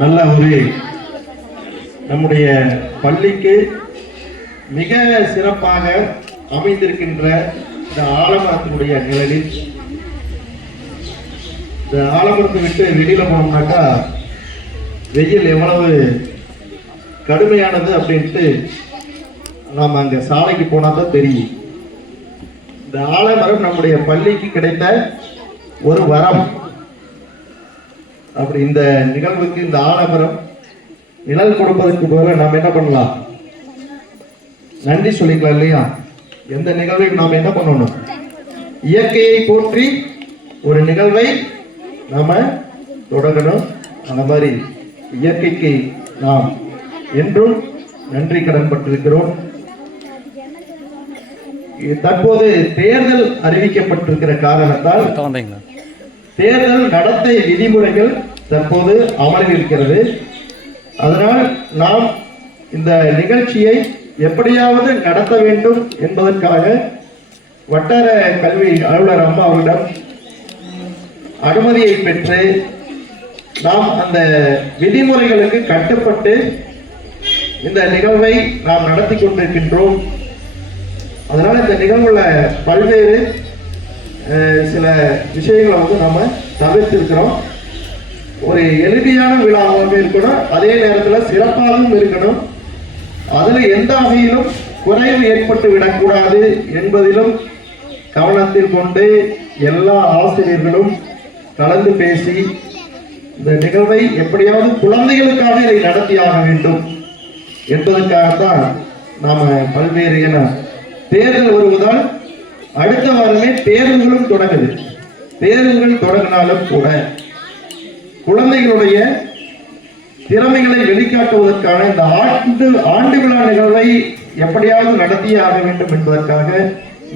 நல்ல ஒரு நம்முடைய பள்ளிக்கு மிக சிறப்பாக அமைந்திருக்கின்ற இந்த ஆலமரத்தினுடைய நிழலில் இந்த ஆலமரத்தை விட்டு வெளியில போனோம்னாக்கா வெயில் எவ்வளவு கடுமையானது அப்படின்ட்டு நாம் அங்க சாலைக்கு போனா தான் தெரியும். இந்த ஆலமரம் நம்முடைய பள்ளிக்கு கிடைத்த ஒரு வரம். அப்படி இந்த நிகழ்வுக்கு இந்த ஆலமரம் நிழல் கொடுப்பதற்கு பதிலாக நாம் என்ன பண்ணலாம்? நன்றி சொல்லிக்கலாம் இல்லையா? எந்த நிகழ்வையும் நாம் என்ன பண்ணணும்? இயற்கையை போற்றி ஒரு நிகழ்வை நாம தொடங்கணும். அந்த மாதிரி இயற்கைக்கு நாம் என்றும் நன்றி கடன் பட்டிருக்கிறோம். தற்போது தேர்தல் அறிவிக்கப்பட்டிருக்கிற காரணத்தால் தேர்தல் நடத்தை விதிமுறைகள் தற்போது அமலில் இருக்கிறது. அதனால் நாம் இந்த நிகழ்ச்சியை எப்படியாவது நடத்த வேண்டும் என்பதற்காக வட்டார கல்வி அலுவலர் அம்மா அவரிடம் அனுமதியை பெற்று நாம் அந்த விதிமுறைகளுக்கு கட்டுப்பட்டு இந்த நிகழ்வை நாம் நடத்தி கொண்டிருக்கின்றோம். அதனால இந்த நிகழ்வுல பல்வேறு சில விஷயங்களை நாம தவிர்த்திருக்கிறோம். ஒரு எளிமையான விழாவாக இருக்கணும், அதே நேரத்தில் சிறப்பாகவும் இருக்கணும். அதுல எந்த வகையிலும் குறைவு ஏற்பட்டு விடக்கூடாது என்பதிலும் கவனத்தில் கொண்டு எல்லா ஆசிரியர்களும் கலந்து பேசி இந்த நிகழ்வை எப்படியாவது குழந்தைகளுக்காக இதை நடத்தியாக வேண்டும் என்பதற்காகத்தான் நாம பல்வேறு என தேர்தல் வருவதால் அடுத்த வாரமே தேர்வுகளும் தொடங்குது. தேர்வுகள் தொடங்கினாலும் கூட குழந்தைகளுடைய திறமைகளை வெளிக்காட்டுவதற்கான இந்த ஆண்டு விழா நிகழ்வை எப்படியாவது நடத்தியே ஆக வேண்டும் என்பதற்காக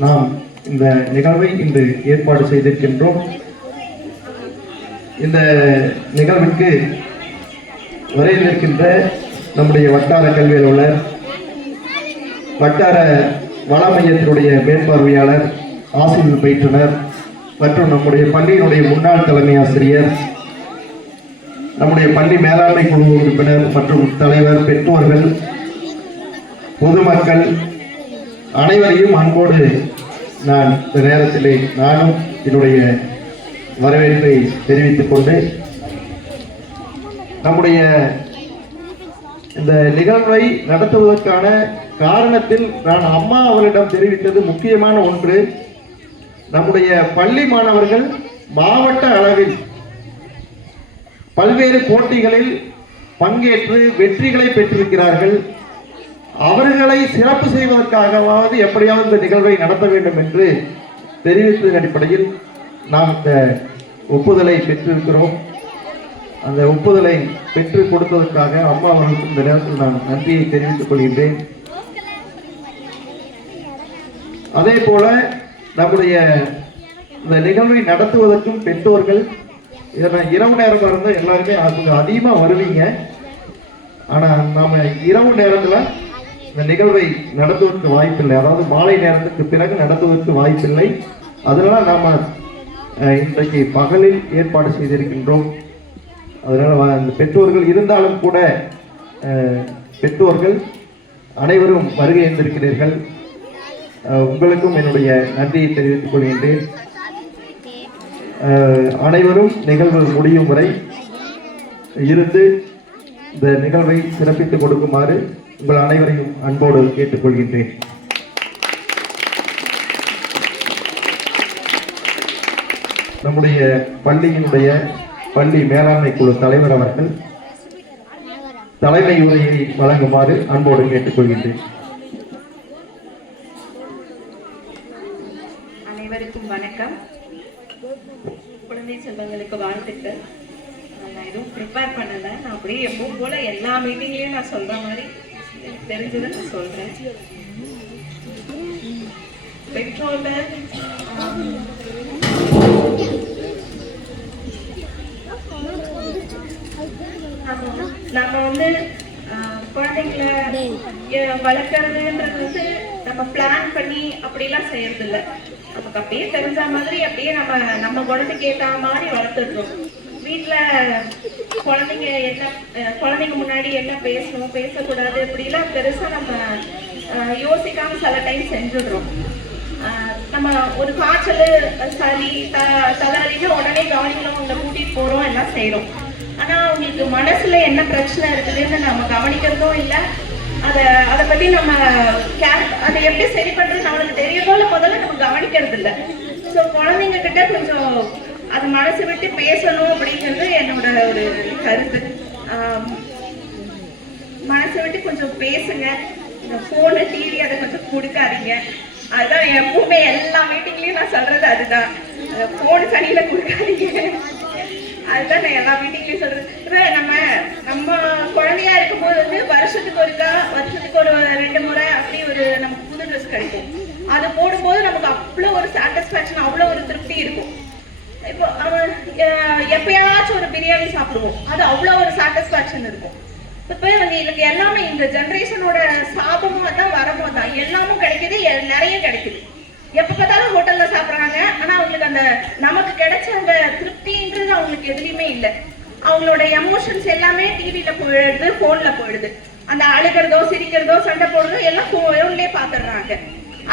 நாம் இந்த நிகழ்வை இன்று ஏற்பாடு செய்திருக்கின்றோம். இந்த நிகழ்வுக்கு வரவேற்கின்ற நம்முடைய வட்டார கல்வி அலுவலர், வட்டார வள மையத்தினுடைய மேற்பார்வையாளர், ஆசிரியர் பயிற்றுனர் மற்றும் நம்முடைய பள்ளியினுடைய முன்னாள் தலைமை ஆசிரியர், நம்முடைய பள்ளி மேலாண்மை குழு உறுப்பினர் மற்றும் தலைவர், பெற்றோர்கள், பொதுமக்கள் அனைவரையும் அன்போடு நான் இந்த நேரத்திலே நானும் என்னுடைய வரவேற்பை தெரிவித்துக் கொண்டு நம்முடைய இந்த நிகழ்வை நடத்துவதற்கான காரணத்தில் நான் அம்மா அவரிடம் தெரிவித்தது முக்கியமான ஒன்று. நம்முடைய பள்ளி மாணவர்கள் மாவட்ட அளவில் பல்வேறு போட்டிகளில் பங்கேற்று வெற்றிகளை பெற்றிருக்கிறார்கள். அவர்களை சிறப்பு செய்வதற்காகவாவது எப்படியாவது இந்த நிகழ்வை நடத்த வேண்டும் என்று தெரிவித்ததன் அடிப்படையில் நாம் இந்த ஒப்புதலை பெற்றிருக்கிறோம். அந்த ஒப்புதலை பெற்றுக் கொடுத்ததற்காக அம்மா அவர்களுக்கு இந்த நேரத்தில் நான் நன்றியை தெரிவித்துக் கொள்கின்றேன். அதே போல நம்முடைய இந்த நிகழ்வை நடத்துவதற்கும் பெற்றோர்கள் இரவு நேரம் இருந்தால் எல்லாருமே கொஞ்சம் அதிகமாக வருவீங்க. ஆனால் நாம இரவு நேரத்தில் இந்த நிகழ்வை நடத்துவதற்கு வாய்ப்பில்லை, அதாவது மாலை நேரத்துக்கு பிறகு நடத்துவதற்கு வாய்ப்பில்லை. அதனால நாம இன்றைக்கு பகலில் ஏற்பாடு செய்திருக்கின்றோம். அதனால இந்த பெற்றோர்கள் இருந்தாலும் கூட பெற்றோர்கள் அனைவரும் வருகை இருந்திருக்கிறீர்கள். உங்களுக்கும் என்னுடைய நன்றியை தெரிவித்துக் கொள்கின்றேன். அனைவரும் நிகழ்வு முடியும் வரை இருந்து இந்த நிகழ்வை சிறப்பித்துக் கொடுக்குமாறு உங்கள் அனைவரையும் அன்போடு கேட்டுக்கொள்கின்றேன். நம்முடைய பள்ளியினுடைய பள்ளி மேலாண்மை குழு தலைவர் அவர்கள் தலைமை உரையை வழங்குமாறு அன்போடு கேட்டுக்கொள்கின்றேன். அனைவருக்கும் வணக்கம். குழந்தை செல்வங்களுக்கு வாழ்த்துக்கள். நான் எதுவும் ப்ரிப்பேர் பண்ணலை. நான் அப்படியே எப்பவும் போல எல்லா மீட்டிங்லையும் நான் சொல்ற மாதிரி தெரிஞ்சதை நான் சொல்றேன். பெற்றோர்கள் நம்ம குழந்தைங்களை வளர்க்கறதுன்றது நம்ம பிளான் பண்ணி அப்படிலாம் செய்யறது இல்லை. நமக்கு அப்படியே தெரிஞ்ச மாதிரி அப்படியே நம்ம குணத்துக்கு ஏற்ற மாதிரி வளர்த்துடுறோம். வீட்டு வீட்டுல குழந்தைங்க என்ன குழந்தைங்க முன்னாடி என்ன பேசணும் பேசக்கூடாது இப்படிலாம் பெருசா நம்ம யோசிக்காம சில டைம் செஞ்சுடுறோம். நம்ம ஒரு காய்ச்சல் சளி தலைவலின்னு உடனே கவனிக்கணும், உங்களை கூட்டிட்டு போறோம் எல்லாம் செய்யறோம். ஆனா அவங்களுக்கு மனசுல என்ன பிரச்சனை இருக்குதுன்னு நம்ம கவனிக்கிறதும் இல்லை. அதை பத்தி நம்ம அதை எப்படி சரி பண்றது நம்மளுக்கு தெரியறதோ இல்லை, முதல்ல நம்ம கவனிக்கிறது இல்லை. ஸோ குழந்தைங்க கிட்ட கொஞ்சம் அது மனசு விட்டு பேசணும் அப்படிங்கிறது என்னோட ஒரு கருத்து. மனசை விட்டு கொஞ்சம் பேசுங்க. ஃபோனு டிவி அதை கொஞ்சம் கொடுக்காதீங்க. அதுதான் எப்பவுமே எல்லா மீட்டிங்லயும் நான் சொல்றது அதுதான், ஃபோன் சனியில கொடுக்காதீங்க. அதுதான் நான் எல்லா மீட்டிங்லயும் சொல்றது. நம்ம குழந்தையா இருக்கும்போது வந்து வருஷத்துக்கு ஒரு 2 முறை அப்படி ஒரு நமக்கு புது ட்ரெஸ் கிடைக்கும். அது போடும்போது நமக்கு அவ்வளோ ஒரு சாட்டிஸ்ஃபேக்ஷன், அவ்வளோ ஒரு திருப்தி இருக்கும். இப்போ அவன் எப்பயாச்சும் ஒரு பிரியாணி சாப்பிடுவோம், அது அவ்வளோ ஒரு சாட்டிஸ்ஃபேக்ஷன் இருக்கும். இப்போ இதுக்கு எல்லாமே இந்த ஜென்ரேஷனோட சாபமும் தான் வரமும் தான் எல்லாமும் கிடைக்குது, நிறைய கிடைக்குது. எப்போ பார்த்தாலும் ஹோட்டல்ல சாப்பிட்றாங்க. ஆனால் அவங்களுக்கு அந்த நமக்கு கிடைச்ச அந்த திருப்தின்றது அவங்களுக்கு எதுலையுமே இல்லை. அவங்களோட எமோஷன்ஸ் எல்லாமே டிவியில போயிடுது, ஃபோன்ல போயிடுது. அந்த அழுகிறதோ சிரிக்கிறதோ சண்டை போடுறதோ எல்லாம் ஃபோன்லேயே பார்த்துடுறாங்க.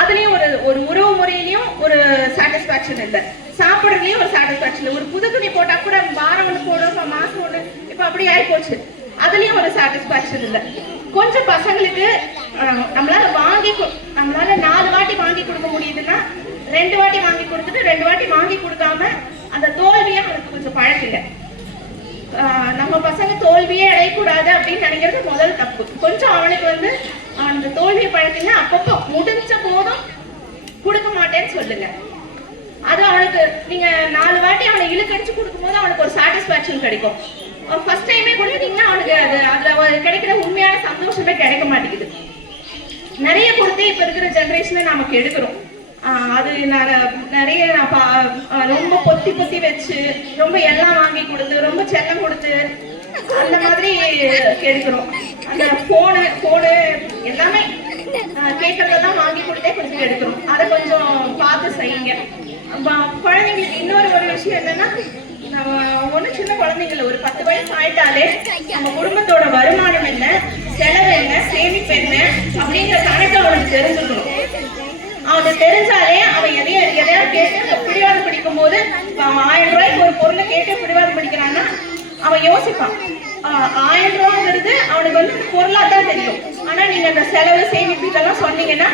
அதுலயும் ஒரு உறவு முறையிலையும் ஒரு சாட்டிஸ்ஃபேக்ஷன் இல்லை, சாப்பிட்றதுலயும் ஒரு சாட்டிஸ்ஃபேக்ஷன் இல்லை. ஒரு புது துணி போட்டா கூட வாரம் ஒன்று போடும், மாசம் ஒன்று, இப்போ அப்படி ஆகி போச்சு. அதுலயும் ஒரு சாட்டிஸ்ஃபேக்ஷன் இல்லை. கொஞ்சம் பசங்களுக்கு நம்மளால 4 வாட்டி வாங்கி கொடுக்க முடியுதுன்னா 2 வாட்டி வாங்கி கொடுத்துட்டு 2 வாட்டி வாங்கி கொடுக்காம அந்த தோல்வியை அவனுக்கு கொஞ்சம் பழக்கல. நம்ம பசங்க தோல்வியே அடையக்கூடாது அப்படின்னு நினைக்கிறது முதல் தப்பு. கொஞ்சம் அவனுக்கு வந்து அந்த தோல்வியை பழக்கினா அப்பப்போ முடிஞ்ச போதும் கொடுக்க மாட்டேன்னு சொல்லுங்க. அது அவனுக்கு நீங்க 4 வாட்டி அவனை இழுக்கடிச்சு கொடுக்கும் போது அவனுக்கு ஒரு சாட்டிஸ்ஃபேக்ஷன் கிடைக்கும். ஃபர்ஸ்ட் டைமே கொடுத்தீங்கன்னா அவனுக்கு அதுல கிடைக்கிற உண்மையான சந்தோஷமே கிடைக்க மாட்டேங்குது. நிறைய கொடுத்து இப்ப இருக்கிற ஜெனரேஷனை நமக்கு எடுக்கிறோம். அது நிறைய ரொம்ப பொத்தி வச்சு ரொம்ப எல்லாம் வாங்கி கொடுத்து ரொம்ப செல்லம் கொடுத்து அந்த மாதிரி எடுக்கிறோம். அந்த போனு எல்லாமே கேட்கறதெல்லாம் வாங்கி கொடுத்தே கொஞ்சம் எடுக்கிறோம். அதை கொஞ்சம் பார்த்து செய்யுங்க. குழந்தைங்களுக்கு இன்னொரு விஷயம் என்னன்னா, நம்ம ஒண்ணு சின்ன குழந்தைங்கள ஒரு 10 வயசு ஆயிட்டாலே நம்ம குடும்பத்தோட வருமானம் என்ன, செலவு என்ன, சேமிப்பு என்ன அப்படிங்கிற கணக்கு அவனுக்கு தெரிஞ்சுக்கணும். அவனுக்கு தெரிஞ்சாலே அவன் எதையாவது கேட்டு பிடிவாதம் பிடிக்கும் போது 1000 ரூபாய்க்கு ஒரு பொருளை கேட்டு பிடிவாதம் பிடிக்கிறான்னா அவன் யோசிப்பான். 1000 ரூபாங்கிறது அவனுக்கு வந்து பொருளா தான் தெரியும். ஆனா நீங்க அந்த செலவு சேமிப்பு இதெல்லாம் சொன்னீங்கன்னா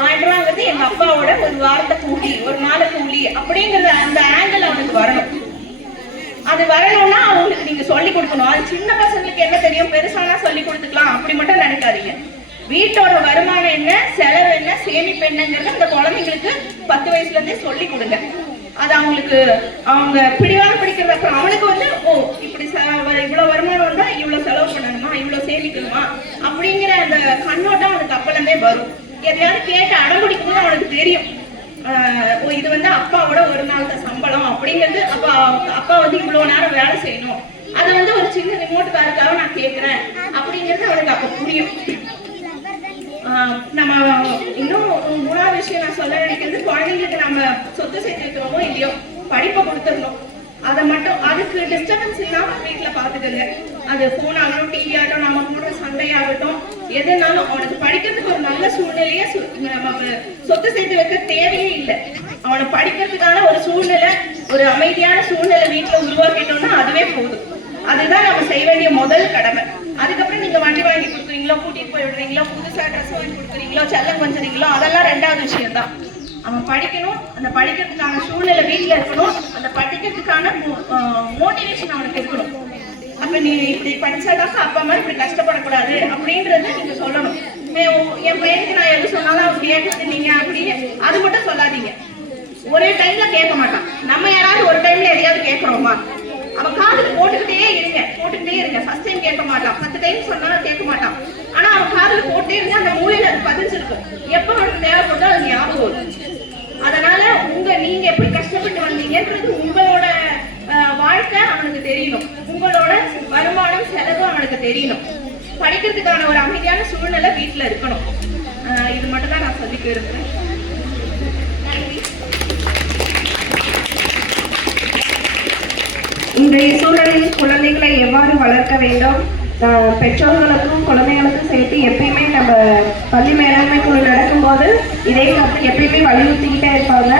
1000 ரூபாங்கிறது எங்க அப்பாவோட ஒரு வாரத்தை கூலி, ஒரு நாளை கூலி அப்படிங்கிறது அந்த ஆங்கிள் அவனுக்கு வரணும். அது வரணும்னா அவங்களுக்கு நீங்க சொல்லி கொடுக்கணும். அது சின்ன பசங்களுக்கு என்ன தெரியும், பெருசானா சொல்லி கொடுத்துக்கலாம் அப்படி மட்டும் நினைக்காதீங்க. வீட்டோட வருமானம் என்ன, செலவு என்ன, சேமிப்பு என்னங்கிறது அந்த குழந்தைங்களுக்கு 10 வயசுல இருந்தே சொல்லி கொடுங்க. அது அவங்களுக்கு அவங்க பிடிவாத பிடிக்கிறது. அப்புறம் அவனுக்கு வந்து இப்படி இவ்வளவு வருமானம் வந்தா இவ்வளவு செலவு பண்ணணுமா, இவ்வளவு சேமிக்கணுமா அப்படிங்கிற அந்த கண்ணோட்டம் அவனுக்கு அப்பல இருந்தே வரும். எதையாவது கேட்டு அடம்பிடிக்கும் போது அவனுக்கு தெரியும், இது வந்து அப்பாவோட ஒரு நாள் சம்பளம் அப்படிங்கிறது. அப்பா வந்து இவ்வளவு நேரம் வேலை செய்யணும், அது வந்து ஒரு சின்ன ரிமோட் காருக்காக நான் கேட்கிறேன் அப்படிங்கிறது அவனுக்கு அப்ப புரியும். நம்ம இன்னும் 3வது விஷயம் நான் சொல்ல நினைக்கிறது, குழந்தைங்களுக்கு நம்ம சொத்து சேர்த்து வைக்கிறோமோ இல்லையோ படிப்பை கொடுத்துடணும். அதை மட்டும் அதுக்கு டிஸ்டர்பன்ஸ் இல்லாம வீட்டுல பாத்துக்கங்க. அது போன் ஆகட்டும், டிவி ஆகட்டும், நம்ம போடுற சண்டையாகட்டும், எதுனாலும் அவனுக்கு படிக்கிறதுக்கு ஒரு நல்ல சூழ்நிலையே நம்ம சொத்து சேர்த்து வைக்க தேவையே இல்லை. அவனை படிக்கிறதுக்கான ஒரு சூழ்நிலை, ஒரு அமைதியான சூழ்நிலை வீட்டுல உருவாக்கிட்டோம்னா அதுவே போதும். அதுதான் நம்ம செய்ய வேண்டிய முதல் கடமை. அதுக்கப்புறம் நீங்க வண்டி வாங்கி கொடுக்குறீங்களோ, கூட்டிட்டு போய் விடுறீங்களோ, புதுசா ட்ரெஸ் வாங்கி கொடுக்குறீங்களோ, செல்லம் கொஞ்சறீங்களோ, அதெல்லாம் 2வது விஷயம் தான். அவன் படிக்கணும், அந்த படிக்கிறதுக்கான சூழ்நிலை வீட்டுல இருக்கணும், அந்த படிக்கிறதுக்கான மோட்டிவேஷன் அவனுக்கு இருக்கணும். அப்ப நீ இப்படி படிச்சாதான் அப்பா அம்மா இப்படி கஷ்டப்படக்கூடாது அப்படின்றத நீங்க சொல்லணும். என் பையனுக்கு நான் எது சொன்னாலும் அவர் கேட்டுருந்தீங்க அப்படின்னு அது மட்டும் சொல்லாதீங்க. ஒரே டைம்ல கேட்க மாட்டான். நம்ம யாராவது ஒரு டைம்ல எதையாவது கேட்கிறோமா, அவன் காதுல போட்டுக்கிட்டே இருங்க. ஃபர்ஸ்ட் டைம் கேட்க மாட்டான், 10 டைம் சொன்னாலும் கேட்க மாட்டான். ஆனா அவன் காதுல போட்டே இருந்து அந்த மூளையில அது பதிஞ்சிருக்கும். எப்ப அவனுக்கு தேவைப்பட்டோ அது ஞாபகம் வரும். அதனால நீங்க எப்படி கஷ்டப்பட்டு வந்தீங்கன்றது உங்களோட வாழ்க்கை அவனுக்கு தெரியணும், உங்களோட வருமானம் செலவு அவனுக்கு தெரியணும். படிக்கிறதுக்கான ஒரு அமைதியான சூழ்நிலை வீட்டுல இருக்கணும். இது மட்டும் தான் நான் சொல்லிக்க விரும்புறேன். நன்றி. இன்றைய சூழலில் குழந்தைகளை எவ்வாறு வளர்க்க வேண்டும், பெற்றோர்களுக்கும் குழந்தைகளுக்கும் சேர்த்து எப்பயுமே நம்ம பள்ளி மேலாண்மை குழு நடக்கும்போது இதே கருத்து எப்பயுமே வலியுறுத்திக்கிட்டே இருப்பாங்க.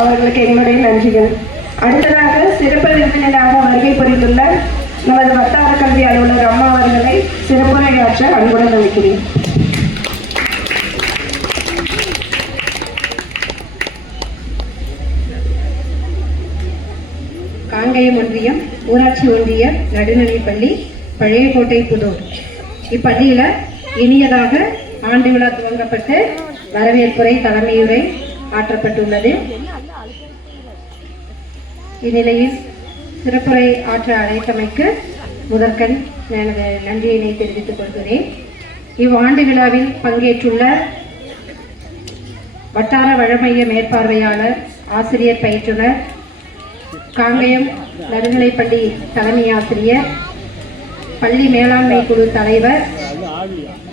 அவர்களுக்கு எங்களுடைய நன்றிகள். அடுத்ததாக சிறப்பு விருந்தினராக வருகை புரிந்துள்ள நமது வட்டார கல்வி அலுவலர் அம்மா அவர்களை சிறப்புரையாற்ற அன்புடன் அழைக்கிறேன். காங்கேயம் ஒன்றியம் ஊராட்சி ஒன்றிய நடுநிலைப்பள்ளி பழையக்கோட்டை புதூர். இப்பள்ளியில் இனியதாக ஆண்டு விழா துவங்கப்பட்டு வரவேற்புரை தலைமையுரை ஆற்றப்பட்டுள்ளது. இந்நிலையில் சிறப்புரை ஆற்ற அழைத்தமைக்கு முதற்கண் எனது நன்றியினை தெரிவித்துக் கொள்கிறேன். இவ்வாண்டு விழாவில் பங்கேற்றுள்ள வட்டார வழமைய மேற்பார்வையாளர், ஆசிரியர் பயிற்றுனர், காங்கேயம் நடுநிலைப்பள்ளி தலைமை ஆசிரியர், பள்ளி மேலாண்மை குழு தலைவர்,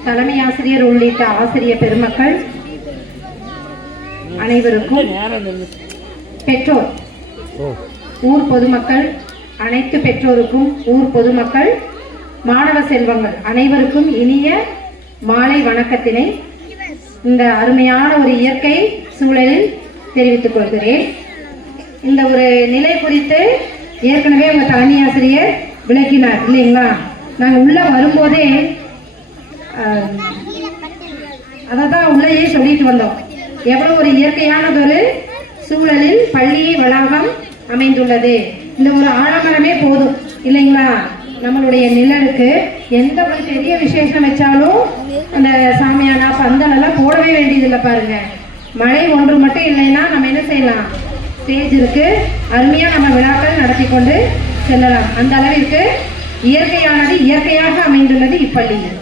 தலைமை ஆசிரியர் உள்ளிட்ட ஆசிரியர் பெருமக்கள் அனைவருக்கும், பெற்றோர், ஊர் பொதுமக்கள், அனைத்து பெற்றோருக்கும், ஊர் பொதுமக்கள், மாணவ செல்வங்கள் அனைவருக்கும் இனிய மாலை வணக்கத்தினை இந்த அருமையான ஒரு இயற்கை சூழலில் தெரிவித்துக் கொள்கிறேன். இந்த ஒரு நிலை குறித்து ஏற்கனவே உங்கள் தலைமை ஆசிரியர் விளக்கினார் இல்லைங்களா? நாங்கள் உள்ளே வரும்போதே அதை தான் உள்ளேயே சொல்லிட்டு வந்தோம். எவ்வளோ ஒரு இயற்கையானதொரு சூழலில் பள்ளி வளாகம் அமைந்துள்ளது. இந்த ஒரு ஆலமரமே போதும் இல்லைங்களா? நம்மளுடைய நிழலுக்கு எந்த ஒரு பெரிய விசேஷம் வச்சாலும் அந்த சாமியானா பந்தலெல்லாம் போடவே வேண்டியதில்லை. பாருங்க, மழை ஒன்று மட்டும் இல்லைன்னா நம்ம என்ன செய்யலாம்? ஸ்டேஜ் இருக்கு, அருமையா நம்ம விழாக்கள் நடத்தி கொண்டு செல்லலாம். அந்த அளவிற்கு இயற்கையானது இயற்கையாக அமைந்துள்ளது இப்பள்ளியில்.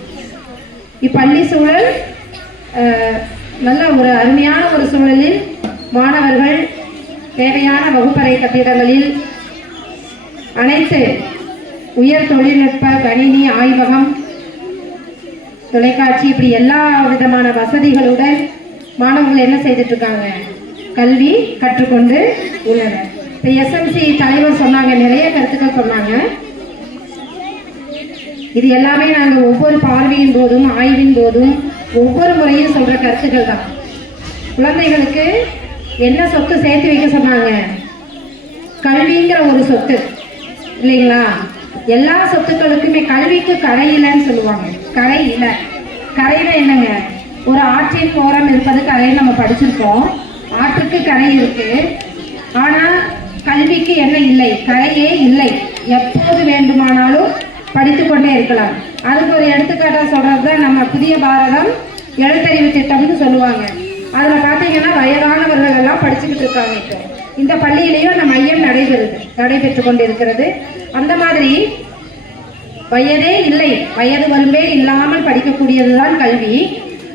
இப்பள்ளி சூழல் நல்ல ஒரு அருமையான ஒரு சூழலில் மாணவர்கள் தேவையான வகுப்பறை கட்டிடங்களில் அனைத்து உயர் தொழில்நுட்ப கணினி ஆய்வகம், தொலைக்காட்சி, இப்படி எல்லா விதமான வசதிகளுடன் மாணவர்கள் என்ன செய்துட்டு இருக்காங்க? கல்வி கற்றுக்கொண்டு உள்ளனர். இப்போ எஸ்எம்சி தலைவர் சொன்னாங்க, நிறைய கருத்துக்கள் சொன்னாங்க. இது எல்லாமே நாங்கள் ஒவ்வொரு பார்வையின் போதும் ஆய்வின் போதும் ஒவ்வொரு முறையும் சொல்ற கருத்துக்கள் தான். குழந்தைகளுக்கு என்ன சொத்து சேர்த்து வைக்க சொன்னாங்க? கல்விங்கிற ஒரு சொத்து இல்லைங்களா? எல்லா சொத்துக்களுக்குமே கல்விக்கு கரை இல்லைன்னு சொல்லுவாங்க. கரை இல்லை. கரையில என்னங்க? ஒரு ஆற்றின் ஓரம் இருப்பது கரைன்னு நம்ம படிச்சிருக்கோம். ஆற்றுக்கு கரை இருக்கு, ஆனால் கல்விக்கு என்ன இல்லை? கரையே இல்லை. எப்போது வேண்டுமானாலும் படித்து கொண்டே இருக்கலாம். அதுக்கு ஒரு எடுத்துக்காட்டாக சொல்றது தான் நம்ம புதிய பாரதம் எழுத்தறிவு திட்டம்னு சொல்லுவாங்க. அதில் பார்த்தீங்கன்னா வயதானவர்கள் எல்லாம் படிச்சுக்கிட்டு இருக்காங்க. இப்போ இந்த பள்ளியிலையும் அந்த மையம் நடைபெற்று கொண்டிருக்கிறது. அந்த மாதிரி வயதே இல்லை, வயது வரம்பே இல்லாமல் படிக்கக்கூடியதுதான் கல்வி.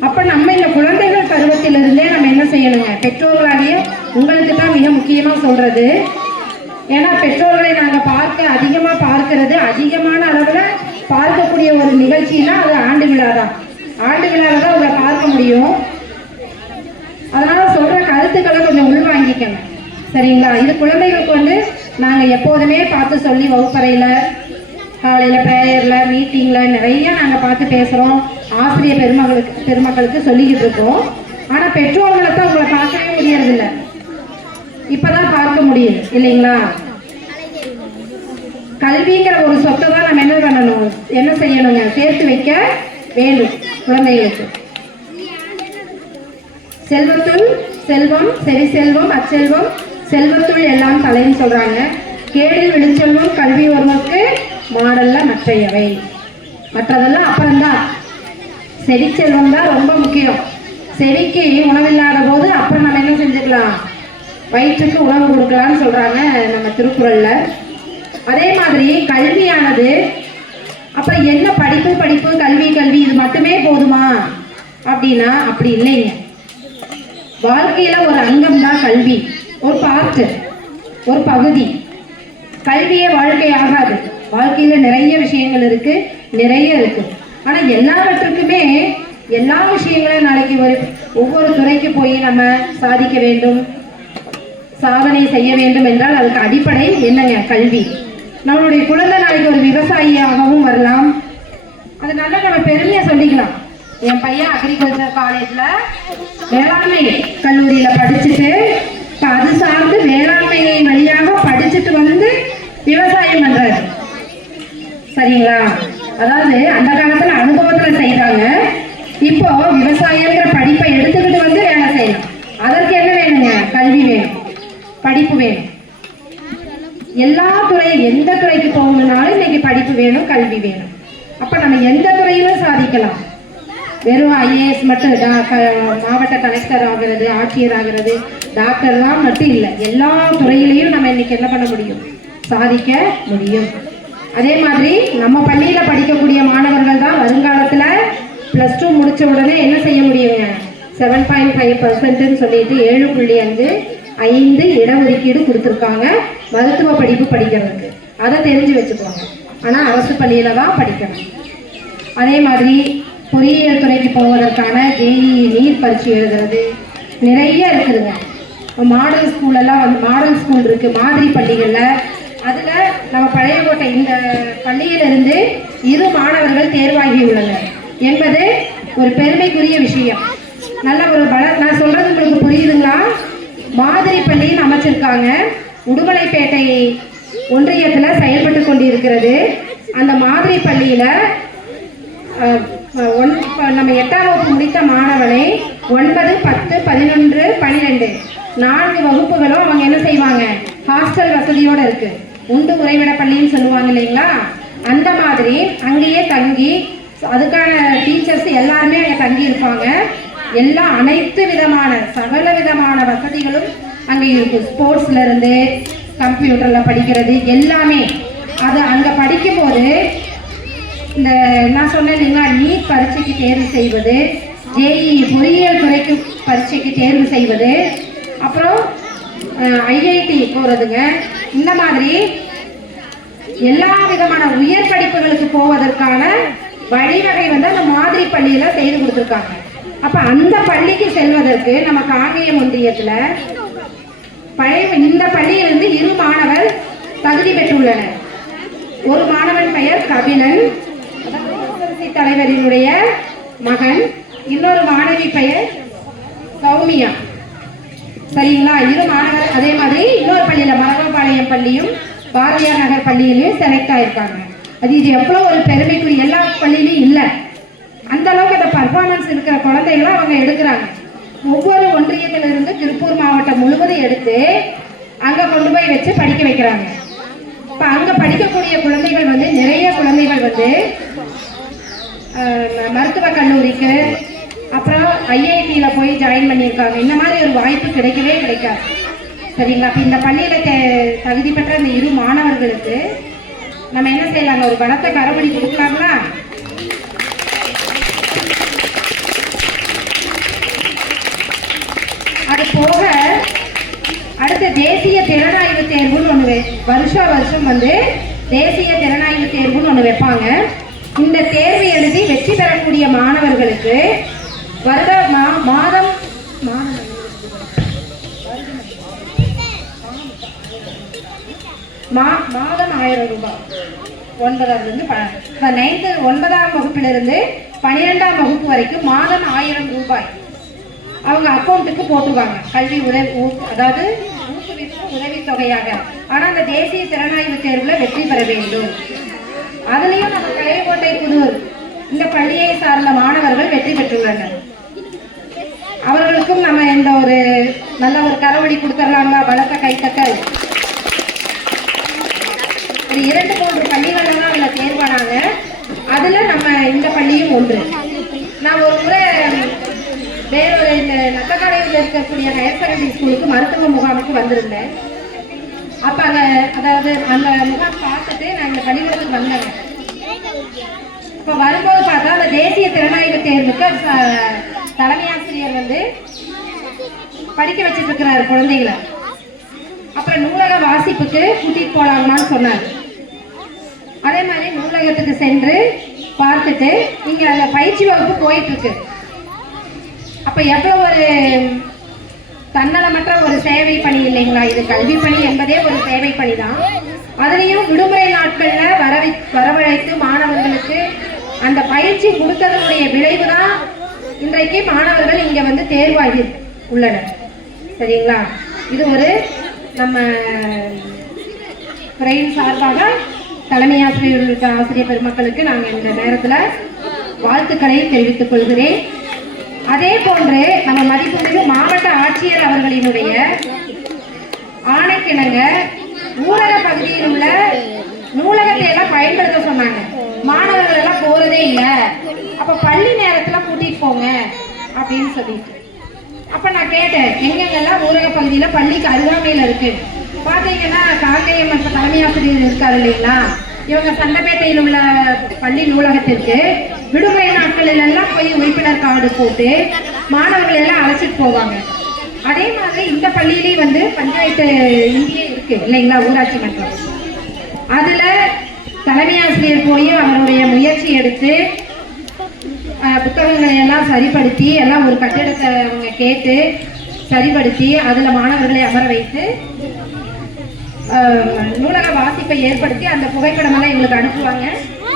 அப்ப நம்ம இந்த குழந்தைகள் பருவத்திலிருந்தே நம்ம என்ன செய்யணுங்க? பெற்றோர்களாகிய உங்களுக்கு தான் மிக முக்கியமா சொல்றது. ஏன்னா பெற்றோர்களை நாங்க அதிகமா பார்க்கிறது, அதிகமான அளவுல பார்க்கக்கூடிய ஒரு நிகழ்ச்சினா அது ஆண்டு விழா தான். ஆண்டு விழாவை தான் உங்களை பார்க்க முடியும். அதனால சொல்ற கருத்துக்களை கொஞ்சம் உள்வாங்கிக்கணும், சரிங்களா? இது குழந்தைகளுக்கு வந்து நாங்க எப்போதுமே பார்த்து சொல்லி வகுப்பறையில, காலையில் ப்ரேயரில், மீட்டிங்கில் நிறைய நாங்கள் பார்த்து பேசுகிறோம். ஆசிரியர் பெருமக்களுக்கு சொல்லிக்கிட்டு இருக்கோம். ஆனால் பெற்றோர்களை தான் உங்களை பார்க்கவே முடியறதில்லை. இப்போ தான் பார்க்க முடியுது இல்லைங்களா? கல்விங்கிற ஒரு சொத்தை தான் நம்ம என்ன பண்ணணும், என்ன செய்யணுங்க? சேர்த்து வைக்க வேண்டும் குழந்தைகளுக்கு. செல்வத்துள் செல்வம், செரி செல்வம், அச்செல்வம், செல்வத்துள் எல்லாம் தலைன்னு சொல்கிறாங்க. கேடில் விழுச்செல்வம் கல்வி ஒருவருக்கு மாடல்ல மற்றையவை, மற்றதெல்லாம் அப்புறம்தான். செவிச்செல்வம் தான் ரொம்ப முக்கியம். செவிக்கு உணவில்லாத போது அப்புறம் நம்ம என்ன செஞ்சுக்கலாம்? வயிற்றுக்கு உணவு கொடுக்கலாம்னு சொல்றாங்க நம்ம திருக்குறள்ல. அதே மாதிரி கல்வியானது அப்புறம் என்ன? படிப்பு படிப்பு, கல்வி கல்வி, இது மட்டுமே போதுமா அப்படின்னா அப்படி இல்லைங்க. வாழ்க்கையில ஒரு அங்கம் தான் கல்வி, ஒரு பார்ட், ஒரு பகுதி. கல்வியே வாழ்க்கை ஆகாது. வாழ்க்கையில நிறைய விஷயங்கள் இருக்கு, நிறைய இருக்கு. ஆனா எல்லாவற்றுக்குமே எல்லா விஷயங்களையும் நாளைக்கு ஒவ்வொரு துறைக்கு போய் நம்ம சாதிக்க வேண்டும், சாதனை செய்ய வேண்டும் என்றால் அதுக்கு அடிப்படை என்னங்க? கல்வி. நம்மளுடைய குழந்தை நாளைக்கு ஒரு விவசாயியாகவும் வரலாம். அதனால நம்ம பெருமையா சொல்லிக்கலாம், என் பையன் அக்ரிகல்ச்சர் காலேஜ்ல வேளாண்மை கல்லூரியில படிச்சுட்டு அது சார்ந்து வேளாண்மை வழியாக படிச்சுட்டு வந்து விவசாயம் பண்றாரு. சரிங்களா? அதாவது அந்த காலத்துல அனுபவத்துல செய்தாங்க, இப்போ விவசாயங்கிற படிப்பை எடுத்துக்கிட்டு வந்து வேலை செய்யலாம். அதற்கு என்ன வேணுங்க? கல்வி வேணும், படிப்பு வேணும். எல்லா துறையும் எந்த துறைக்கு போகணும்னாலும் இன்னைக்கு படிப்பு வேணும், கல்வி வேணும். அப்ப நம்ம எந்த துறையிலும் சாதிக்கலாம். வெறும் ஐஏஎஸ் மட்டும் மாவட்ட கலெக்டர் ஆகிறது, ஆட்சியர் ஆகிறது, டாக்டர்லாம் மட்டும் இல்லை. எல்லா துறையிலையும் நம்ம இன்னைக்கு என்ன பண்ண முடியும்? சாதிக்க முடியும். அதே மாதிரி நம்ம பள்ளியில படிக்கக்கூடிய மாணவர்கள் தான் வருங்காலத்துல +2 முடிச்ச உடனே என்ன செய்ய முடியுங்க? 7.5% சொல்லிட்டு 7.5 இடஒதுக்கீடு கொடுத்துருக்காங்க மருத்துவ படிப்பு படிக்கிறதுக்கு. அதை தெரிஞ்சு வச்சுக்கோங்க. ஆனா அரசு பள்ளியில தான் படிக்கணும். அதே மாதிரி பொறியியல் துறைக்கு போவதற்கான JEE நீட் பரீட்சை எழுதுறது நிறைய இருக்குதுங்க. மாடல் ஸ்கூல் எல்லாம் வந்து மாடல் ஸ்கூல் இருக்கு, மாதிரி பள்ளிகள்ல. அதுல நம்ம பழையக்கோட்டை இந்த பள்ளியிலிருந்து 2 மாணவர்கள் தேர்வாகியுள்ளனர் என்பது ஒரு பெருமைக்குரிய விஷயம். நல்ல ஒரு நான் சொல்றது உங்களுக்கு புரியுதுங்களா? மாதிரி பள்ளின்னு அமைச்சிருக்காங்க, உடுமலைப்பேட்டை ஒன்றியத்துல செயல்பட்டு கொண்டிருக்கிறது. அந்த மாதிரி பள்ளியில நம்ம 8ஆம் வகுப்பு முடித்த மாணவனை 9, 10, 11, 12 4 வகுப்புகளும் அவங்க என்ன செய்வாங்க? ஹாஸ்டல் வசதியோட இருக்கு. உண்டு உறைவிட பள்ளின்னு சொல்லுவாங்க இல்லைங்களா? அந்த மாதிரி அங்கேயே தங்கி அதுக்கான டீச்சர்ஸ் எல்லாருமே அங்கே தங்கி இருப்பாங்க. அனைத்து விதமான சகல விதமான வசதிகளும் அங்கே இருக்கு. ஸ்போர்ட்ஸ்ல இருந்து கம்ப்யூட்டர்ல படிக்கிறது எல்லாமே. அது அங்க படிக்கும்போது இந்த நான் சொன்னேன் இல்லைங்களா, நீட் பரீட்சைக்கு தேர்வு செய்வது, JEE பொறியியல் துறைக்கு பரீட்சைக்கு தேர்வு செய்வது, அப்புறம் IIT போறதுங்க. இந்த மாதிரி எல்லா விதமான உயர் படிப்புகளுக்கு போவதற்கான வழிவகை வந்து அந்த மாதிரி பள்ளியில செய்து கொடுத்துருக்காங்க. அப்ப அந்த பள்ளிக்கு செல்வதற்கு நம்ம காங்கேயம் ஒன்றியத்துல இந்த பள்ளியிலிருந்து 2 மாணவர் தகுதி பெற்றுள்ளனர். ஒரு மாணவன் பெயர் கபிலன், தலைவரினுடைய மகன். இன்னொரு மாணவி பெயர் சௌமியா. சரிங்களா? 2 மாணவர். அதே மாதிரி இன்னொரு பள்ளியில மரகபாளையம் பள்ளியும் பாரதியார் நகர் பள்ளியிலையும் செலக்ட் ஆயிருக்காங்க. இது எவ்வளவு ஒரு பெருமைக்குரிய, எல்லா பள்ளியிலையும் இல்லை. அந்த அளவுக்கு அந்த பர்ஃபார்மன்ஸ் இருக்கிற குழந்தைகளை அவங்க எடுக்கிறாங்க. ஒவ்வொரு ஒன்றியத்திலிருந்து திருப்பூர் மாவட்டம் முழுவதும் எடுத்து அங்க கொண்டு போய் வச்சு படிக்க வைக்கிறாங்க. இப்ப அங்க படிக்கக்கூடிய குழந்தைகள் வந்து நிறைய குழந்தைகள் வந்து மருத்துவக் கல்லூரிக்கு அப்புறம் IITல போய் ஜாயின் பண்ணியிருக்காங்க. இந்த மாதிரி ஒரு வாய்ப்பு கிடைக்கவே கிடைக்காது. சரிங்களா? அப்ப இந்த பள்ளியில தகுதி பெற்ற இந்த 2 மாணவர்களுக்கு நம்ம என்ன செய்யலாங்க? ஒரு பலத்த கரவடி கொடுக்கலாங்களா? அது போக அடுத்த தேசிய திறனாய்வு தேர்வுன்னு ஒன்று வருஷம் வந்து தேசிய திறனாய்வு தேர்வுன்னு ஒன்று வைப்பாங்க. இந்த தேர்வு எழுதி வெற்றி பெறக்கூடிய மாணவர்களுக்கு மாதம் 1000 ரூபாய். 9ஆம் வகுப்பிலிருந்து 12ஆம் வகுப்பு வரைக்கும் மாதம் 1000 ரூபாய் அவங்க அக்கௌண்ட்டுக்கு போட்டுருவாங்க. கல்வி அதாவது உதவித்தொகையாக. ஆனா அந்த தேசிய திறனாய்வு தேர்வுல வெற்றி பெற வேண்டும். அதுலயும் நம்ம கலைக்கோட்டை புதூர் இந்த பள்ளியை சார்ந்த மாணவர்கள் வெற்றி பெற்றுள்ளனர். அவர்களுக்கும் நம்ம இந்த ஒரு நல்ல ஒரு கரவடி கொடுத்துடலாங்களா? பலத்த கைத்தட்டல். 2-3 பள்ளிகள் தான் அதுல தேர்வானாங்க. அதுல நம்ம இந்த பள்ளியும் ஒன்று. நான் ஒரு முறை வேறொரு இந்த நத்தக்காலையில் இருக்கக்கூடிய ஹையர் செகண்டரி ஸ்கூலுக்கு மருத்துவ முகாமுக்கு வந்திருந்தேன். அப்ப அங்க அதாவது அந்த முகாம் பார்த்துட்டு நான் இந்த பள்ளிக்கூடத்துக்கு வந்தேங்க. இப்ப வரும்போது பார்த்தா அந்த தேசிய திறனாய்வு தேர்வுக்கு தலைமை ஆசிரியர் வந்து படிக்க வச்சிட்டு இருக்கிறாரு குழந்தைகளை. அப்புறம் நூலக வாசிப்புக்கு கூட்டிட்டு போலாங்களான்னு சொன்னார். அதே மாதிரி நூலகத்துக்கு சென்று பார்த்துட்டு இங்க அந்த பயிற்சி வகுப்பு போயிட்டு இருக்கு. அப்ப எவ்வளவு ஒரு தன்னலமற்ற ஒரு சேவை பணி இல்லைங்களா? இது கல்வி பணி என்பதே ஒரு சேவை பணி தான். அதுலேயும் விடுமுறை நாட்களில் வரவழைத்து மாணவர்களுக்கு அந்த பயிற்சி கொடுத்ததனுடைய விளைவு தான் இன்றைக்கு மாணவர்கள் இங்கே வந்து தேர்வாகி உள்ளனர். சரிங்களா? இது ஒரு நம்ம துறையின் சார்பாக தலைமை ஆசிரியர்களுக்கு, ஆசிரியர் பெருமக்களுக்கு நாங்கள் இந்த நேரத்தில் வாழ்த்துக்களை தெரிவித்துக் கொள்கிறேன். அதே போன்று நம்ம மதிப்புமிகு மாவட்ட ஆட்சியர் அவர்களினுடைய ஆணைக்கிணங்க ஊரக பகுதியில் உள்ள நூலகத்தை எல்லாம் பயன்படுத்த சொன்னாங்க. மாணவர்கள் எல்லாம் போறதே இல்லை, அப்ப பள்ளி நேரத்துல கூட்டிட்டு போங்க அப்படின்னு சொல்லிட்டு. அப்ப நான் கேட்டேன், எங்கெங்கெல்லாம் ஊரக பகுதியில பள்ளிக்கு அருகாமையில இருக்கு பாத்தீங்கன்னா, காங்கேயம் தலைமை ஆசிரியர் இருக்காரு இல்லைங்களா, இவங்க சண்டப்பேட்டையில் உள்ள பள்ளி நூலகத்திற்கு விடுமுறை நாட்களில் எல்லாம் போய் உறுப்பினர் கார்டு போட்டு மாணவர்கள் எல்லாம் அழைச்சிட்டு போவாங்க. அதே மாதிரி இந்த பள்ளியிலேயே வந்து பஞ்சாயத்து இங்கே இருக்கு இல்லைங்களா, ஊராட்சி மன்றம். அதுல தலைமை ஆசிரியர் போய் அவருடைய முயற்சி எடுத்து புத்தகங்களை எல்லாம் சரிப்படுத்தி எல்லாம் ஒரு கட்டிடத்தை அவங்க கேட்டு சரிப்படுத்தி அதுல மாணவர்களை அமர வைத்து நூலக வாசிப்பை ஏற்படுத்தி அந்த புகைப்படம் எல்லாம் எங்களுக்கு அனுப்புவாங்க.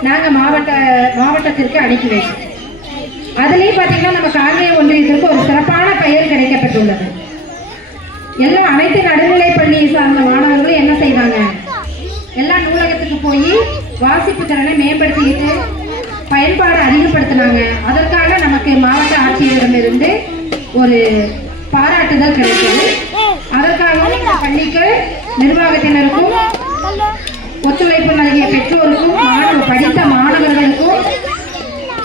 நாங்க மாவட்டத்திற்கு அனுப்பி வைப்போம். அதுலயும் பாத்தீங்கன்னா நம்ம காங்கேயம் ஒன்றியத்திற்கு ஒரு சிறப்பான பெயர் கிடைக்கப்பட்டுள்ளது. எல்லாம் அனைத்து நடுநிலை பள்ளியை சார்ந்த மாணவர்களும் என்ன செய்வாங்க, எல்லா நூலகத்துக்கு போய் வாசிப்பு திறனை மேம்படுத்திக்கிட்டு பயன்பாடு அதிகப்படுத்தினாங்க. அதற்காக நமக்கு மாவட்ட ஆட்சியரிடமிருந்து ஒரு பாராட்டுதல் கிடைத்தது. அதற்காகவும் இந்த பள்ளிக்கு நிர்வாகத்தினருக்கும் ஒத்துழைப்பு நல்கிய பெற்றோருக்கும் படித்த மாணவர்களுக்கும்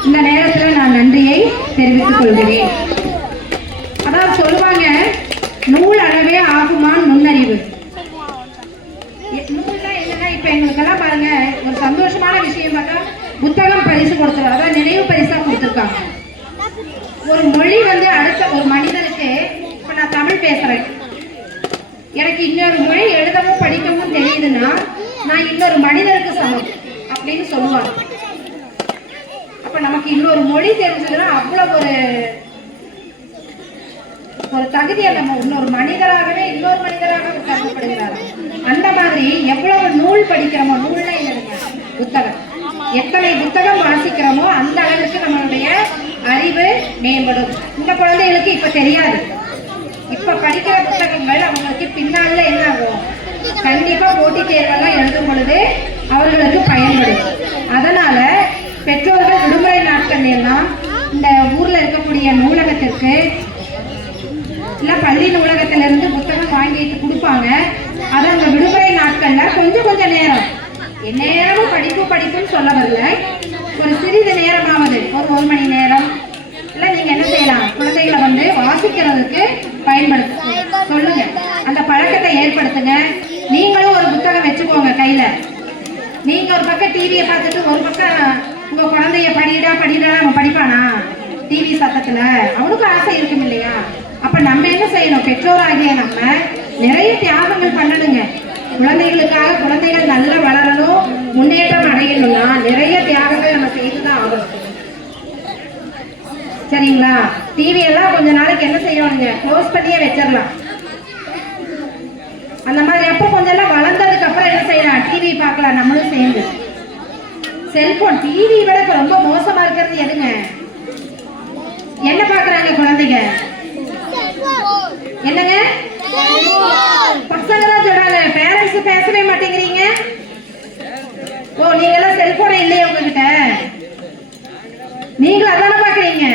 இந்த நேரத்தில் நான் நன்றியை தெரிவித்துக் கொள்கிறேன். அதாவது சொல்லுவாங்க, நூல் அளவே ஆகுமான் நுண்ணறிவு. நூல்னா என்னன்னா, இப்ப எங்களுக்கெல்லாம் பாருங்க, ஒரு சந்தோஷமான விஷயம் பார்த்தா புத்தகம் பரிசு கொடுத்துருக்காங்க, அதாவது நினைவு பரிசா கொடுத்துருக்காங்க. ஒரு மொழி வந்து அடுத்த ஒரு மனிதனுக்கு, இப்ப நான் தமிழ் பேசுறேன், எனக்கு இன்னொரு மொழி எழுதவும் படிக்கவும் தெரியுதுன்னா நான் இன்னொரு மனிதருக்கு சமம் அப்படின்னு சொல்லுவாங்க. அப்ப நமக்கு இன்னொரு மொழி தெரிஞ்சதுன்னா அவ்வளவு ஒரு தகுதியை நம்ம இன்னொரு மனிதராகவே இன்னொரு மனிதராக கருதப்படுகிறார். அந்த மாதிரி எவ்வளவு நூல் படிக்கிறோமோ, நூல்னா என்னதுங்க, புத்தகம், எத்தனை புத்தகம் வாசிக்கிறோமோ அந்த அளவுக்கு நம்மளுடைய அறிவு மேம்படும். இந்த குழந்தைகளுக்கு இப்ப தெரியாது. இப்ப படிக்கிற புத்தகங்கள் அவங்களுக்கு பின்னால என்ன ஆகும், கண்டிப்பா போட்டித் தேர்வெல்லாம் எழுதும் பொழுது அவர்களுக்கு பயன்படும். அதனால பெற்றோர்கள் விடுமுறை நாட்கள் எல்லாம் இந்த ஊர்ல இருக்கக்கூடிய நூலகத்திற்கு இல்ல பள்ளி நூலகத்திலிருந்து புத்தகம் வாங்கிட்டு கொடுப்பாங்க. அது அந்த விடுமுறை நாட்கள்ல கொஞ்சம் நேரம், எந்நேரமும் படிப்புன்னு சொல்ல வரல, ஒரு சிறிது நேரமாவது ஒரு மணி நேரம் இல்ல நீங்க என்ன செய்யலாம், குழந்தைகளை வந்து வாசிக்கிறதுக்கு பயன்படுத்த சொல்லுங்க. அந்த பழக்கத்தை ஏற்படுத்துங்க. நீங்களும் ஒரு புத்தகம் வச்சுக்கோங்க கையில. நீங்க ஒரு பக்கம் டிவியை பார்த்துட்டு ஒரு பக்கம் உங்க குழந்தைய படிடா அவன் படிப்பானா டிவி சத்தத்துல, அவனுக்கு ஆசை இருக்கும் இல்லையா? அப்ப நம்ம என்ன செய்யணும், பெற்றோராகிய நம்ம நிறைய தியாகங்கள் பண்ணணுங்க. குழந்தைகளுக்காக குழந்தைகள் நல்லா வளரணும், முன்னேற்றம் அடையணும்னா நிறைய தியாகங்கள் நம்ம செய்துதான் ஆகணும். சரிங்களா? டிவி எல்லாம் கொஞ்ச நாளைக்கு என்ன செய்யணுங்க, க்ளோஸ் பண்ணியே வச்சிடலாம். அந்த மாதிரி அப்போ கொஞ்சம் எல்லாம் வளர்ந்ததுக்கு அப்புறம் என்ன செய்யலாம், டிவி பார்க்கலாம் நம்மளும் சேர்ந்து. செல்போன், டிவி விட ரொம்ப மோசமா இருக்கிறது எதுங்க, என்ன பாக்குறாங்க குழந்தைங்க, என்னங்க பசங்க தான் சொல்றாங்க, பேரண்ட்ஸ் பேசவே மாட்டேங்கிறீங்க. ஓ, நீங்க எல்லாம் செல்போன் இல்லையா உங்ககிட்ட, நீங்களும் அதான பாக்குறீங்க.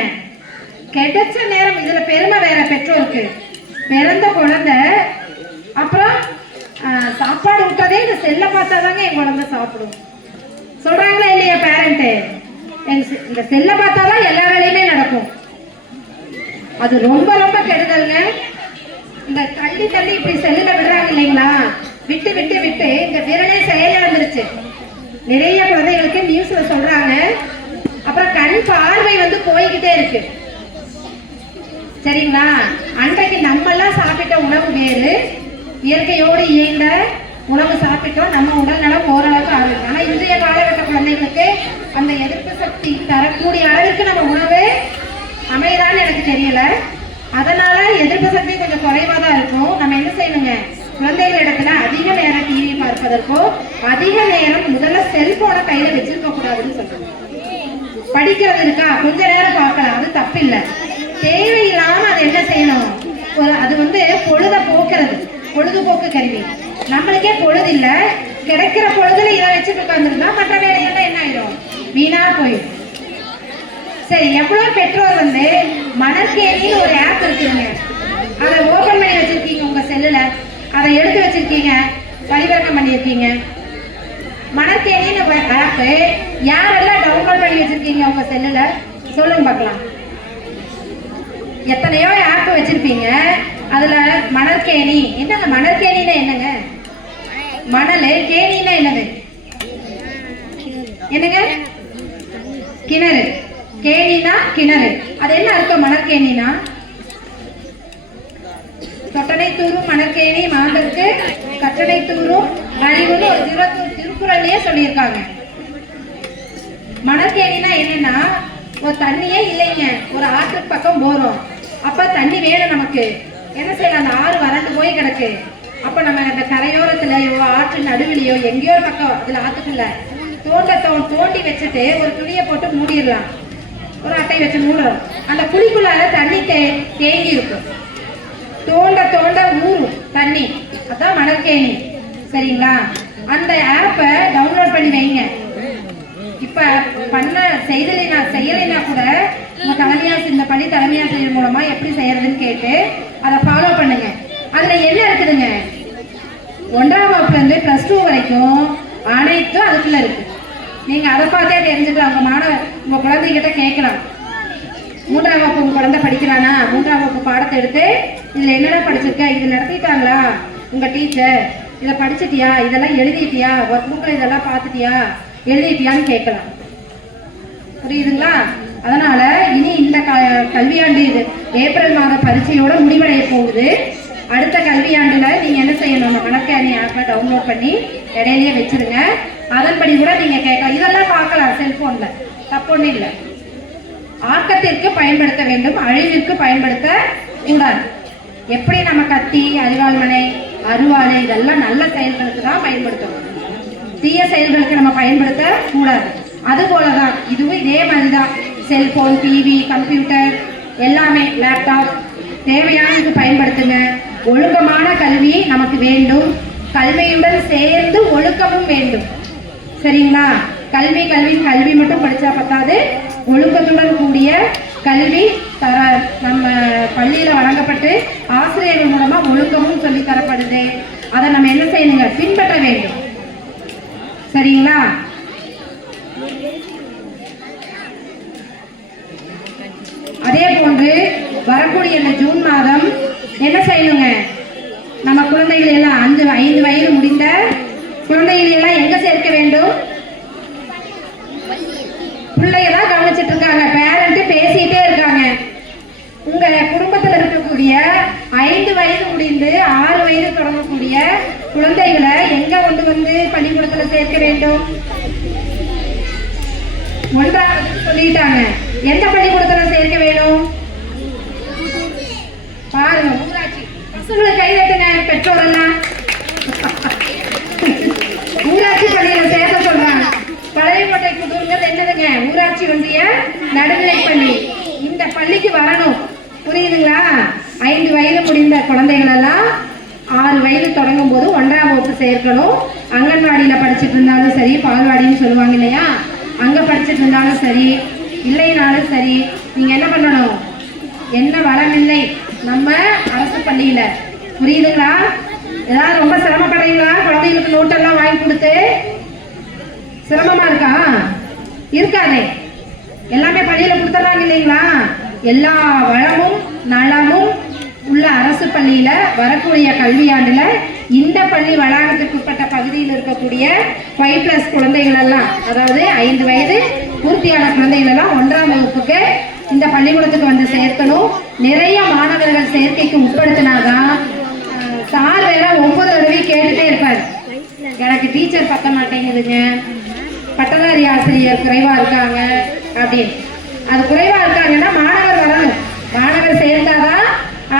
கிடைச்ச நேரம், இதுல பெருமை வேற பெற்றோருக்கு. பிறந்த குழந்தை அப்புறம் சாப்பாடு விட்டதே இந்த செல்ல பார்த்தாதாங்க என் குழந்தை சாப்பிடும் சொல்றாங்களா இல்லையா பேரண்ட்? இந்த செல்ல பார்த்தாதான் எல்லா வேலையுமே நடக்கும். அது ரொம்ப கெடுதல்ங்க. இந்த தள்ளி இப்படி செல்லுல விடுறாங்க இல்லைங்களா, விட்டு இந்த விரலே செயலிழந்துருச்சு. நிறைய குழந்தைகளுக்கு நியூஸ்ல சொல்றாங்க. அப்புறம் கண் பார்வை வந்து போய்கிட்டே இருக்கு. சரிங்களா? அன்றைக்கு நம்ம எல்லாம் சாப்பிட்ட உணவு வேறு, இயற்கையோடு இயந்த உணவு சாப்பிட்டோம், நம்ம உடல் நலம் ஓரளவுக்கு ஆரோக்கியம். ஆனா இன்றைய காலகட்ட குழந்தைகளுக்கு அந்த எதிர்ப்பு சக்தி தரக்கூடிய அளவுக்கு நம்ம உணவு அமைதான்னு எனக்கு தெரியல. அதனால எதிர்ப்பு சக்தி கொஞ்சம் குறைவா தான் இருக்கும். நம்ம என்ன செய்யணுங்க, குழந்தைகளிடத்துல அதிக நேரம் டிவி பார்ப்பதற்கோ அதிக நேரம் முதல்ல செல்போனை கையில வச்சிருக்க கூடாதுன்னு சொல்றாங்க. படிக்கிறது இருக்கா, கொஞ்ச நேரம் பார்க்கலாம், அது தப்பு இல்லை. தேவையில்லாம அதை என்ன செய்யணும், அது வந்து பொழுத போக்குறது, பொழுதுபோக்கு கருவி. நம்மளுக்கே பொழுது இல்லை, கிடைக்கிற பொழுதுல இதை வச்சுட்டு உட்காந்துருந்தா மற்ற வேலைகள்லாம் என்ன ஆயிடும், வீணா போயிடும். சரி, எவ்வளவு பெற்றோர் வந்து மணற்கேணின்னு ஒரு ஆப் இருக்குதுங்க, அதை ஓபன் பண்ணி வச்சிருக்கீங்க உங்க செல்லுல, அதை எடுத்து வச்சிருக்கீங்க, பதிவிறக்கம் பண்ணியிருக்கீங்க. மணற்கேணின்னு ஆப் யாரெல்லாம் டவுன்லோட் பண்ணி வச்சிருக்கீங்க உங்க செல்லுல சொல்லுங்க பார்க்கலாம். எத்தனையோ ஆப் வச்சிருப்பீங்க, அதுல மணற்கேணி என்னங்க, மணற்கேணின்னா என்னங்க, மணல், கேணின்னா என்னது, என்னங்க, கிணறு, கேணினா கிணறு, அது என்ன அர்த்தம், மணற்கேணினா தொட்டனை தூரும் மணற்கேணி மாந்தருக்கு கற்றனை தூரும் அறிவுன்னு ஒரு திருக்குறள்லயே சொல்லியிருக்காங்க. மணற்கேணினா என்னன்னா, ஒரு தண்ணியே இல்லைங்க, ஒரு ஆற்றுக்கு பக்கம் போறோம், அப்ப தண்ணி வேணும் நமக்கு, என்ன செய்யலாம், அந்த ஆறு வறண்டு போய் கிடக்கு, அப்ப நம்ம அந்த கரையோரத்துலயோ ஆற்று நடுவிலையோ எங்கேயோ ஒரு பக்கம் அதுல ஆத்துக்குள்ள தோண்டி வச்சுட்டு ஒரு துணியை போட்டு மூடிடலாம், ஒரு அட்டை வச்சு மூடுறோம், அந்த குழிக்குள்ளார தண்ணி தேங்கி இருக்கும், தோண்ட தோண்ட ஊறும் தண்ணி, அதான் மணற்கேணி. சரிங்களா, அந்த ஆப்பை டவுன்லோட் பண்ணி வைங்க. இப்ப பண்ண செய்யலைன்னா கூட உங்க தலைமையாசிரியர், இந்த பள்ளி தலைமையாசிரியர் மூலமா எப்படி செய்யறதுன்னு கேட்டு அதை ஃபாலோ பண்ணுங்க. அதுல என்ன இருக்குதுங்க, 1ஆம் வகுப்புல இருந்து +2 வரைக்கும் அனைத்தும் அதுக்குள்ள இருக்கு. நீங்க அதை பார்த்தே தெரிஞ்சுக்கலாம். உங்க குழந்தைகிட்ட கேட்கலாம், 3ஆம் வகுப்பு உங்க குழந்தை படிக்கிறானா, 3ஆம் வகுப்பு பாடத்தை எடுத்து இதுல என்னடா படிச்சிருக்க, இது நடத்திட்டாங்களா உங்க டீச்சர், இதை படிச்சிட்டியா, இதெல்லாம் எழுதிட்டியா, ஒர்க் புக்ல இதெல்லாம் பார்த்துட்டியா, எழுதிட்டியான்னு கேட்கலாம். புரியுதுங்களா? அதனால இனி இந்த கல்வியாண்டு இது ஏப்ரல் மாத பரீட்சையோட முடிவடைய போகுது. அடுத்த கல்வியாண்டுல நீங்க என்ன செய்யணும், மணற்கேணி ஆப்பை டவுன்லோட் பண்ணி இடையிலேயே வச்சிருங்க. அதன்படி கூட நீங்க கேட்கலாம், இதெல்லாம் பார்க்கலாம் செல்போன்ல, தப்பு ஒன்றும் இல்லை. ஆக்கத்திற்கு பயன்படுத்த வேண்டும், அழிவிற்கு பயன்படுத்த கூடாது. எப்படி நம்ம கத்தி, அரிவாள்மனை, அருவாளை இதெல்லாம் நல்ல செயல்களுக்கு தான் பயன்படுத்தணும், தீய செயல்களுக்கு நம்ம பயன்படுத்த கூடாது. அது போலதான் இதுவும் இதே மாதிரிதான். செல்போன், டிவி, கம்ப்யூட்டர் எல்லாமே, லேப்டாப் தேவையானதுக்கு பயன்படுத்துங்க. ஒழுக்கமான கல்வி நமக்கு வேண்டும், கல்வியுடன் சேர்ந்து ஒழுக்கமும் வேண்டும். சரிங்களா? கல்வி மட்டும் படிச்சா பத்தாது, ஒழுக்கத்துடன் கூடிய கல்வி நம்ம பள்ளியில வழங்கப்பட்டு ஆசிரியர்கள் மூலமா ஒழுக்கமும் சொல்லி தரப்படுது. அதை நம்ம என்ன செய்யணுங்க, பின்பற்ற வேண்டும். சரிங்களா? அதே போன்று வரக்கூடிய இந்த ஜூன் மாதம் என்ன செய்யணுங்க, நம்ம குழந்தைகள் எல்லாம் 5 வயது முடிந்த குழந்தைகள் எல்லாம் எங்க சேர்க்க வேண்டும், பிள்ளையெல்லாம் கவனிச்சிட்டு இருக்காங்க, பேரண்ட் பேசிட்டே இருக்காங்க. உங்க குடும்பத்தில் இருக்கக்கூடிய 5 வயது முடிந்து 6 வயது தொடங்கக்கூடிய குழந்தைகளை எங்க கொண்டு வந்து பள்ளிக்கூடத்துல சேர்க்க வேண்டும், 1ஆவது சொல்லிட்டாங்க, எந்த பள்ளிக்கூடத்துல சேர்க்க வேணும் பாருங்க, ஊராட்சி. பசங்களுக்கு கை தட்டுங்க பெற்றோர் எல்லாம். ஊராட்சி பள்ளியில சேர்க்க சொல்றாங்க. பழையக்கோட்டை புதூர்ங்கிறது என்னதுங்க, ஊராட்சி ஒன்றிய நடுநிலை பள்ளி. இந்த பள்ளிக்கு வரணும், புரியுதுங்களா? 5 வயது முடிந்த குழந்தைகள் எல்லாம் 6 வயது தொடங்கும் போது 1ஆம் வகுப்பு சேர்க்கணும். அங்கன்வாடியில படிச்சுட்டு இருந்தாலும் சரி, பால்வாடின்னு சொல்லுவாங்க இல்லையா, அங்க படிச்சுட்டு இருந்தாலும் சரி, இல்லைனாலும் சரி, நீங்க என்ன பண்ணணும், என்ன வளமில்லை நம்ம அரசு பள்ளியில, புரியுதுங்களா? ஏதாவது ரொம்ப சிரமப்படுறீங்களா, குழந்தைகளுக்கு நோட்டெல்லாம் வாங்கி கொடுத்து சிரமமா இருக்கா? இருக்காதே, எல்லாமே பள்ளியில கொடுத்துறாங்க இல்லைங்களா? எல்லா வளமும் நலமும் உள்ள அரசு பள்ளியில வரக்கூடிய கல்வியாண்டுல இந்த பள்ளி வளாகத்துக்கு உட்பட்ட பகுதியில் இருக்கக்கூடிய 5+ குழந்தைகள் எல்லாம், அதாவது 5 வயது பூர்த்தியான குழந்தைகள் எல்லாம் 1ஆம் வகுப்புக்கு இந்த பள்ளிக்கூடத்துக்கு வந்து சேர்க்கணும். நிறைய மாணவர்கள் சேர்க்கைக்கு உட்படுத்தினாதான் சார் வேற ஒவ்வொரு தடவையும் கேட்டுட்டே இருப்பார், எனக்கு டீச்சர் பத்த மாட்டேங்குதுங்க, பட்டதாரி ஆசிரியர் குறைவா இருக்காங்க அப்படின்னு. அது குறைவா இருக்காங்கன்னா மாணவர் வரணும், மாணவர் சேர்ந்தாதான்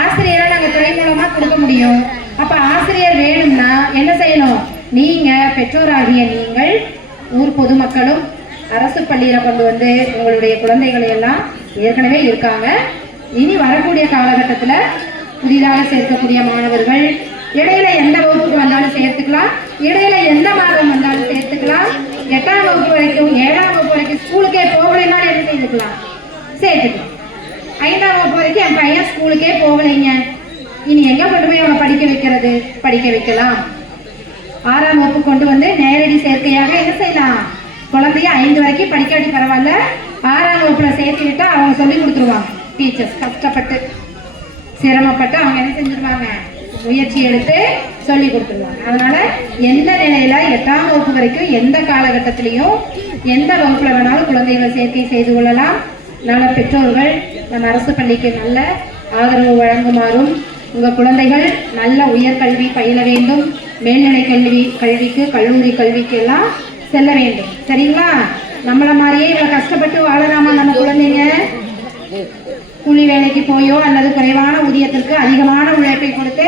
ஆசிரியரை நாங்கள் துறை மூலமா கொடுக்க முடியும். அப்ப ஆசிரியர் வேணும்னா என்ன செய்யணும்? நீங்க பெற்றோராகிய நீங்கள் ஊர் பொதுமக்களும் அரசு பள்ளியில கொண்டு வந்து உங்களுடைய குழந்தைகளை எல்லாம் ஏற்கனவே இருக்காங்க. இனி வரக்கூடிய காலகட்டத்தில் புதிதாக சேர்க்கக்கூடிய மாணவர்கள் இடையில எந்த வகுப்புக்கு வந்தாலும் சேர்த்துக்கலாம், இடையில எந்த மாதம் வந்தாலும் சேர்த்துக்கலாம். 8ஆம் வகுப்பு வரைக்கும் 7ஆம் வகுப்பு வரைக்கும் ஸ்கூலுக்கே போகலைன்னாலும் என்ன செய்துக்கலாம்? சேர்த்துக்கலாம். 5ஆம் வகுப்பு வரைக்கும் என் பையன் ஸ்கூலுக்கே போகலைங்க, இனி எங்க கொண்டு போய் அவனை படிக்க வைக்கிறது? படிக்க வைக்கலாம். 6ஆம் வகுப்பு கொண்டு வந்து நேரடி சேர்க்கையாக என்ன செய்யலாம்? குழந்தைய 5 வரைக்கும் படிக்காட்டி பரவாயில்ல, 6ஆம் வகுப்புல சேர்த்து விட்டா அவங்க சொல்லி கொடுத்துருவாங்க. டீச்சர்ஸ் கஷ்டப்பட்டு சிரமப்பட்டு அவங்க என்ன செஞ்சிருவாங்க? முயற்சி எடுத்து சொல்லி கொடுத்துருவாங்க. அதனால எந்த நிலையில 8ஆம் வகுப்பு வரைக்கும் எந்த காலகட்டத்திலையும் எந்த வகுப்புல வேணாலும் குழந்தைகளை சேர்க்கை செய்து கொள்ளலாம். அதனால பெற்றோர்கள் நம்ம அரசு பள்ளிக்கு நல்ல ஆதரவு வழங்குமாறும், உங்க குழந்தைகள் நல்ல உயர்கல்வி பயில வேண்டும், மேல்நிலை கல்விக்கு கல்லூரி கல்விக்கு எல்லாம் செல்ல வேண்டும். சரிங்களா? நம்மள மாதிரியே இவ்வளவு கஷ்டப்பட்டு வாழலாமா நம்ம குழந்தைங்க? கூலி வேலைக்கு போயோ அல்லது குறைவான ஊதியத்திற்கு அதிகமான உழைப்பை கொடுத்து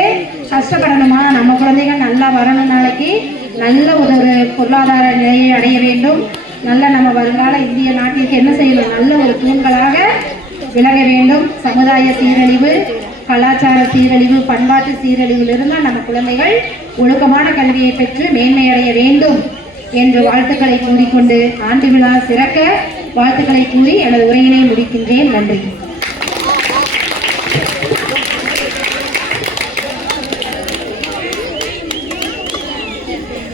கஷ்டப்படணுமா? நம்ம குழந்தைகள் நல்லா வரணும், நாளைக்கு நல்ல ஒரு பொருளாதார நிலையை அடைய வேண்டும், நல்ல நம்ம வருங்கால இந்திய நாட்டிற்கு என்ன செய்யணும்? நல்ல ஒரு தூண்களாக விலக வேண்டும். சமுதாய சீரழிவு, கலாச்சார சீரழிவு, பண்பாட்டு சீரழிவிலிருந்து நம்ம குழந்தைகள் ஒழுக்கமான கல்வியை பெற்று மேன்மையடைய வேண்டும் என்று வாழ்த்துக்களை கூறிக்கொண்டு ஆண்டு விழா சிறக்க வாழ்த்துக்களை கூறி எனது உரையினை முடிக்கின்றேன். நன்றி.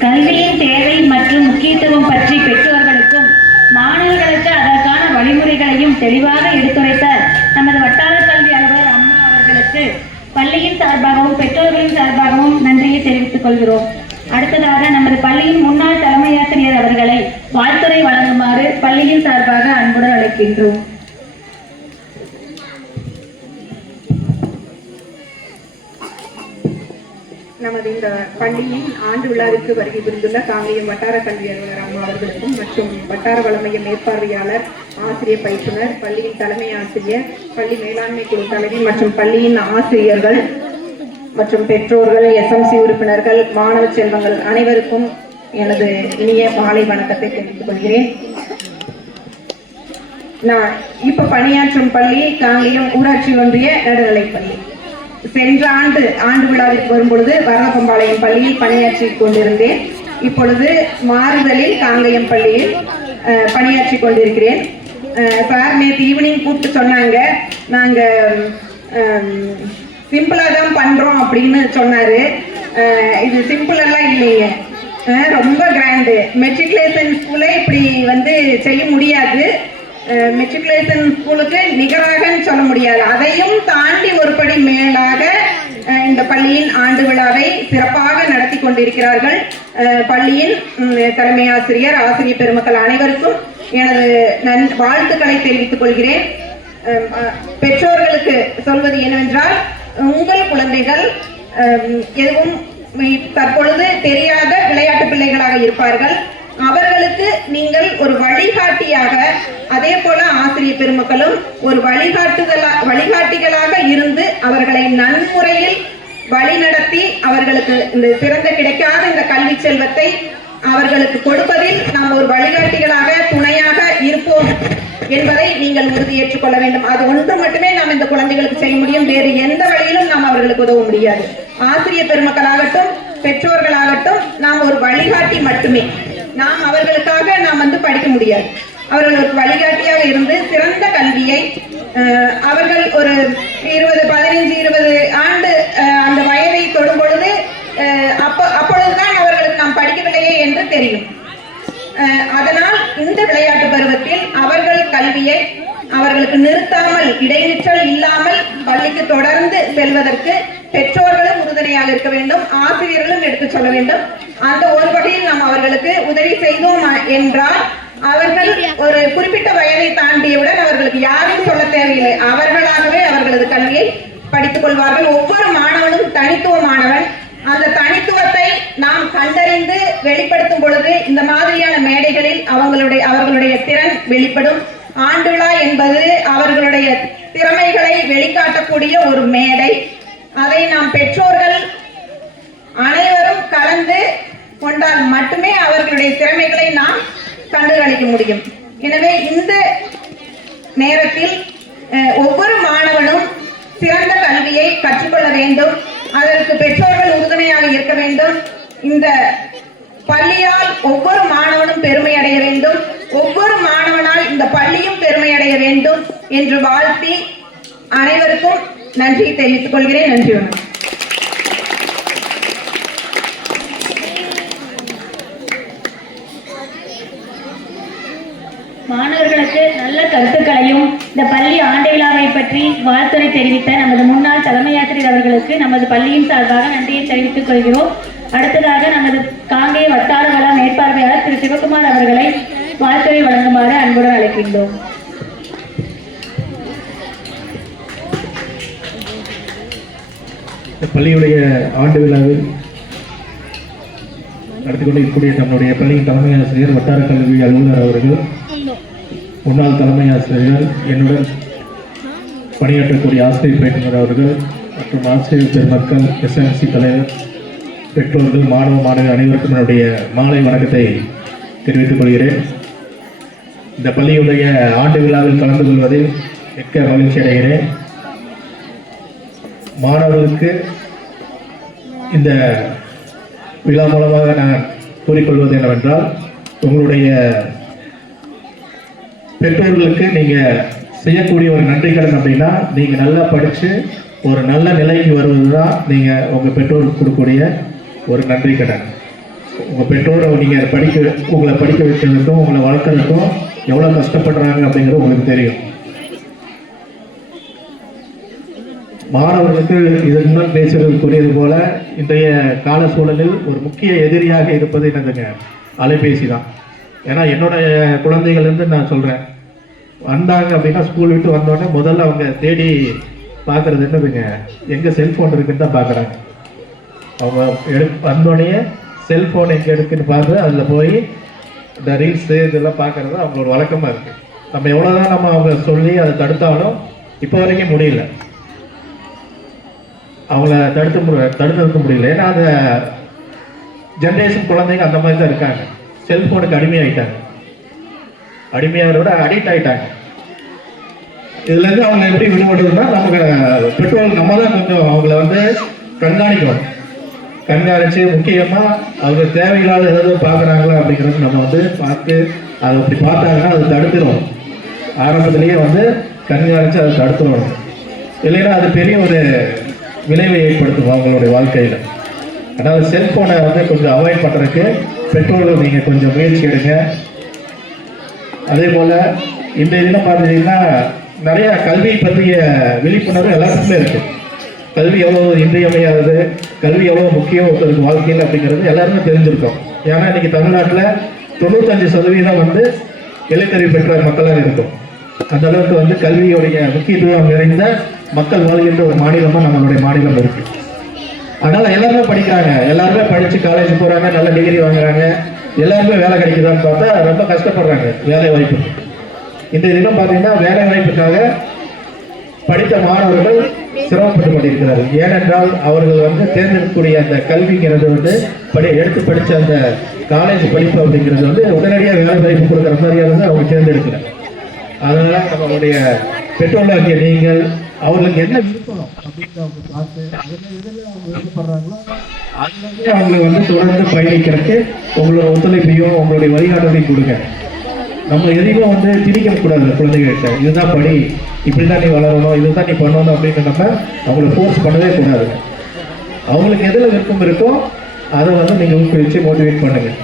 கல்வியின் தேவை மற்றும் முக்கியத்துவம் பற்றி பெற்றோர்களுக்கும் மாணவர்களுக்கு அதற்கான வழிமுறைகளையும் தெளிவாக எடுத்துரைத்த நமது வட்டார கல்வி அலுவலர் அம்மா அவர்களுக்கு பள்ளியின் சார்பாகவும் பெற்றோர்களின் சார்பாகவும் நன்றியை தெரிவித்துக் கொள்கிறோம். அடுத்ததாக நமது பள்ளியின் முன்னாள் தலைமையாசிரியர் அவர்களை வாழ்த்துரை வழங்குமாறு பள்ளியின் சார்பாக அன்புடன் அழைக்கின்றோம். நமது இந்த பள்ளியின் ஆண்டு விழாவிற்கு வருகை புரிந்துள்ள காங்கேயம் வட்டார கல்வி அலுவலர் அம்மா அவர்களுக்கும் மற்றும் வட்டார வளமைய மேற்பார்வையாளர், ஆசிரியர் பயிற்றுனர், பள்ளியின் தலைமை ஆசிரியர், பள்ளி மேலாண்மை குழு தலைவி மற்றும் பள்ளியின் ஆசிரியர்கள் மற்றும் பெற்றோர்கள், SMC உறுப்பினர்கள், மாணவ செல்வங்கள் அனைவருக்கும் எனது இனிய மாலை வணக்கத்தை தெரிவித்துக் கொள்கிறேன். நான் இப்ப பணியாற்றும் பள்ளி காங்கேயம் ஊராட்சி ஒன்றிய நடுநிலைப்பள்ளி. சென்ற ஆண்டு விழாவிற்கு வரும்பொழுது வரதகம்பாளையம் பள்ளியில் பணியாற்றி கொண்டிருந்தேன். இப்பொழுது மாறுதலில் காங்கேயம் பள்ளியில் பணியாற்றி கொண்டிருக்கிறேன். சார் நேற்று ஈவினிங் கூப்பிட்டு சொன்னாங்க, நாங்க சிம்பிளா தான் பண்றோம் அப்படின்னு சொன்னாரு. இது சிம்பிள் எல்லாம் இல்லைங்க, ரொம்ப கிராண்டு. மெட்ரிகுலேஷன் ஸ்கூலே இப்படி செய்ய முடியாது, மெட்ரிகுலேஷன் ஸ்கூலுக்கு நிகராகன்னு சொல்ல முடியாது. அதையும் தாண்டி ஒரு படி மேலாக இந்த பள்ளியின் ஆண்டு விழாவை சிறப்பாக நடத்தி கொண்டிருக்கிறார்கள். பள்ளியின் தலைமை ஆசிரியர், ஆசிரியர் பெருமக்கள் அனைவருக்கும் எனது வாழ்த்துக்களை தெரிவித்துக் கொள்கிறேன். பெற்றோர்களுக்கு சொல்வது என்னவென்றால், உங்கள் குழந்தைகள் எதுவும் தற்பொழுது தெரியாத விளையாட்டு பிள்ளைகளாக இருப்பார்கள். அவர்களுக்கு நீங்கள் ஒரு வழிகாட்டியாக, அதே போல ஆசிரியர் பெருமக்களும் ஒரு வழிகாட்டிகளாக இருந்து அவர்களை நன்முறையில் வழிநடத்தி அவர்களுக்கு இந்த சிறந்த கிடைக்காத இந்த கல்வி செல்வத்தை அவர்களுக்கு கொடுப்பதில் நாம் ஒரு வழிகாட்டிகளாக துணையாக இருப்போம் என்பதை நீங்கள் உறுதியேற்றுக் கொள்ள வேண்டும். அது ஒன்று மட்டுமே நாம் இந்த குழந்தைகளுக்கு செய்ய முடியும், வேறு எந்த வழியிலும் நாம் அவர்களுக்கு உதவ முடியாது. ஆசிரியர் பெருமக்களாகட்டும் பெற்றோர்களாகட்டும் நாம் ஒரு வழிகாட்டி மட்டுமே. நாம் அவர்களுக்காக நாம் படிக்க முடியாது. அவர்களுக்கு வழிகாட்டியாக இருந்து சிறந்த கல்வியை அவர்கள் ஒரு 20, 15, 20 ஆண்டு அந்த வயதை தொடும் பொழுது அப்பொழுதுதான் அவர்களுக்கு நாம் படிக்கவில்லையே என்று தெரியும். அதனால் இந்த விளையாட்டு பருவத்தில் அவர்கள் கல்வியை அவர்களுக்கு நிறுத்தாமல், இடைநிற்றல் இல்லாமல் பள்ளிக்கு தொடர்ந்து செல்வதற்கு பெற்றோர்களும் உறுதுணையாக இருக்க வேண்டும், ஆசிரியர்களும் எடுத்து சொல்ல வேண்டும். அந்த ஒரு வகையில் நாம் அவர்களுக்கு உதவி செய்தோம் என்றால் அவர்கள் ஒரு குறிப்பிட்ட வயதை தாண்டியவுடன் அவர்களுக்கு யாரும் சொல்ல தேவையில்லை, அவர்களாகவே அவர்களது கல்வியை படித்துக் கொள்வார்கள். ஒவ்வொரு மாணவனும் தனித்துவமானவன். அந்த தனித்துவத்தை நாம் கண்டறிந்து வெளிப்படுத்தும் பொழுது இந்த மாதிரியான மேடைகளில் அவர்களுடைய திறன் வெளிப்படும். ஆண்டு விழா என்பது அவர்களுடைய திறமைகளை வெளிக்காட்டக்கூடிய ஒரு மேடை. அதை நாம் பெற்றோர்கள் அனைவரும் கலந்து கொண்டால் மட்டுமே அவர்களுடைய திறமைகளை நாம் கண்டுகளிக்க முடியும். எனவே இந்த நேரத்தில் ஒவ்வொரு மாணவனும் சிறந்த கல்வியை கற்றுக்கொள்ள வேண்டும். அதற்கு பெற்றோர்கள் உறுதுணையாக இருக்க வேண்டும். இந்த பள்ளியால் ஒவ்வொரு மாணவனும் பெருமை அடைய வேண்டும். ஒவ்வொரு மாணவனால் இந்த பள்ளியும் பெருமை அடைய வேண்டும் என்று வாழ்த்தி அனைவருக்கும் நன்றியை தெரிவித்துக் கொள்கிறேன். நன்றி. வணக்கம். மாணவர்களுக்கு நல்ல கருத்துக்களையும் இந்த பள்ளி ஆண்டு விழாவை பற்றி வாழ்த்துரை தெரிவித்த நமது முன்னாள் தலைமை ஆசிரியர் அவர்களுக்கு நமது பள்ளியின் சார்பாக நன்றியை தெரிவித்துக் கொள்கிறோம். அடுத்ததாக நமது காங்கேய வட்டார வள மேற்பார்வையாளர் திரு சிவகுமார் அவர்களை வாழ்த்துரை வழங்குமாறு அன்புடன் அழைக்கின்றோம். பள்ளியுடைய ஆண்டு விழாவில் நடத்தி கொண்டிருக்கக்கூடிய நம்முடைய பள்ளியின் தலைமை ஆசிரியர் வட்டார கல்வி அலுவலர் அவர்கள், முன்னாள் தலைமை ஆசிரியர்கள், என்னுடன் பணியாற்றக்கூடிய ஆசிரியர் பயிற்றுனர் அவர்கள் மற்றும் ஆசிரியர் பெருமக்கள், எஸ்எம்சி தலைவர், பெற்றோர்கள், மாணவ மாணவி அனைவருக்கும் என்னுடைய மாலை வணக்கத்தை தெரிவித்துக் கொள்கிறேன். இந்த பள்ளியுடைய ஆண்டு விழாவில் கலந்து கொள்வதில் மிக்க மகிழ்ச்சி அடைகிறேன். மாணவர்களுக்கு இந்த விழா மூலமாக நான் கூறிக்கொள்வது என்னவென்றால், உங்களுடைய பெற்றோர்களுக்கு நீங்கள் செய்யக்கூடிய ஒரு நன்றி கடன் அப்படின்னா, நீங்கள் நல்லா படித்து ஒரு நல்ல நிலைக்கு வருவது தான் நீங்கள் உங்கள் பெற்றோருக்கு கொடுக்கக்கூடிய ஒரு நன்றி கடன். உங்கள் பெற்றோரை நீங்கள் உங்களை படிக்க வைக்கிறதுக்கும் உங்களை வளர்க்குறதுக்கும் எவ்வளோ கஷ்டப்படுறாங்க அப்படிங்கிறது உங்களுக்கு தெரியும். மாணவர்களுக்கு இதற்கு முன்னால் பேசுவது கூறியது போல, இன்றைய கால சூழலில் ஒரு முக்கிய எதிரியாக இருப்பது என்னதுங்க, அலைபேசி தான். ஏன்னா என்னுடைய குழந்தைகள்லேருந்து நான் சொல்கிறேன், வந்தாங்க அப்படின்னா ஸ்கூல் விட்டு வந்தோடனே முதல்ல அவங்க தேடி பார்க்குறது என்னதுங்க, எங்கே செல்ஃபோன் இருக்குன்னு தான் பார்க்குறாங்க. அவங்க வந்தோடனே செல்ஃபோன் எங்கே இருக்குன்னு பார்த்து அதில் போய் இந்த ரீல்ஸு இதெல்லாம் பார்க்குறது அவங்களோட வழக்கமாக இருக்குது. நம்ம எவ்வளோ தான் நம்ம அவங்க சொல்லி அதை தடுத்தாலும் இப்போ வரைக்கும் முடியல, அவங்கள தடுத்து நிறுத்த முடியல. ஏன்னா அந்த ஜென்ரேஷன் குழந்தைங்க அந்த மாதிரி தான் இருக்காங்க, செல்ஃபோனுக்கு அடிமையாகிட்டாங்க. அடிமையாக விட அடிக்ட் ஆகிட்டாங்க. இதுலேருந்து அவங்க எப்படி விடுபடுறதுன்னா, நமக்கு பெற்றோர்கள் நம்ம தான் கொஞ்சம் அவங்கள வந்து கண்காணிக்கணும். கண்காணித்து முக்கியமாக அவங்க தேவையில்லாத ஏதாவது பார்க்குறாங்களா அப்படிங்கிறது நம்ம வந்து பார்த்து அதை அப்படி பார்த்தாங்கன்னா அதை தடுத்துடும். ஆரம்பத்திலேயே வந்து கண்காணித்து அதை தடுத்துடணும். இல்லைன்னா அது பெரிய ஒரு விளைவை ஏற்படுத்தும் அவங்களுடைய வாழ்க்கையில். அதாவது செல்ஃபோனை வந்து கொஞ்சம் அவாய்ட் பண்ணுறதுக்கு பெற்றோர்கள் நீங்கள் கொஞ்சம் முயற்சி எடுங்க. அதே போல் இன்றைய தினம் பார்த்துட்டிங்கன்னா நிறையா கல்வியை பற்றிய விழிப்புணர்வு எல்லாத்துக்குமே இருக்குது. கல்வி எவ்வளோ இன்றியமையாதது, கல்வி எவ்வளோ முக்கியம் ஒருத்தருக்கு வாழ்க்கையில் அப்படிங்கிறது எல்லாருமே தெரிஞ்சிருக்கோம். ஏன்னா இன்றைக்கி தமிழ்நாட்டில் 95% வந்து எழுத்தறிவு பெற்ற மக்களாக இருக்கும். அந்த அளவுக்கு வந்து கல்வியுடைய முக்கியத்துவம் நிறைந்த மக்கள் வாழ்கின்ற ஒரு மாநிலமாக நம்மளுடைய மாநிலம் இருக்குது. அதனால் எல்லாருமே படிக்கிறாங்க, எல்லாருமே படித்து காலேஜ் போகிறாங்க, நல்ல டிகிரி வாங்குறாங்க, எல்லாருமே வேலை கிடைக்குதான்னு பார்த்தா ரொம்ப கஷ்டப்படுறாங்க வேலை வாய்ப்பு. இந்த தினம் பார்த்தீங்கன்னா வேலை வாய்ப்புக்காக படித்த மாணவர்கள் சிரமப்பட்டு கொண்டிருக்கிறார்கள். ஏனென்றால் அவர்கள் வந்து தேர்ந்தெடுக்கக்கூடிய அந்த கல்விங்கிறது வந்து எடுத்து படித்த அந்த காலேஜ் படிப்பு அப்படிங்கிறது வந்து உடனடியாக வேலை வாய்ப்பு கொடுக்குற மாதிரியாக வந்து அவங்க தேர்ந்தெடுக்கிறாங்க. அதனால் நம்மளுடைய பெற்றோர்களாகிய நீங்கள் அவர்களுக்கு என்ன விருப்பம் அப்படின்னு அவங்க பார்த்து அதில் அவங்க விருப்பப்படுறாங்களோ அதுலேயே அவங்களை வந்து தொடர்ந்து பயணிக்கிறதுக்கு உங்களோட ஒத்துழைப்பையும் உங்களுடைய வழிகாட்டலையும் கொடுங்க. நம்ம எதையுமே வந்து திணிக்கக்கூடாது குழந்தைகள்கிட்ட. இதுதான் படி, இப்படி தான் நீ வளரணும், இதுதான் நீ பண்ணணும் அப்படின்னு நம்ம அவங்கள ஃபோர்ஸ் பண்ணவே கூடாது. அவங்களுக்கு எதில் விருப்பம் இருக்கோ அதை வந்து நீங்கள் ஊக்குவிச்சு மோட்டிவேட் பண்ணுங்கள்.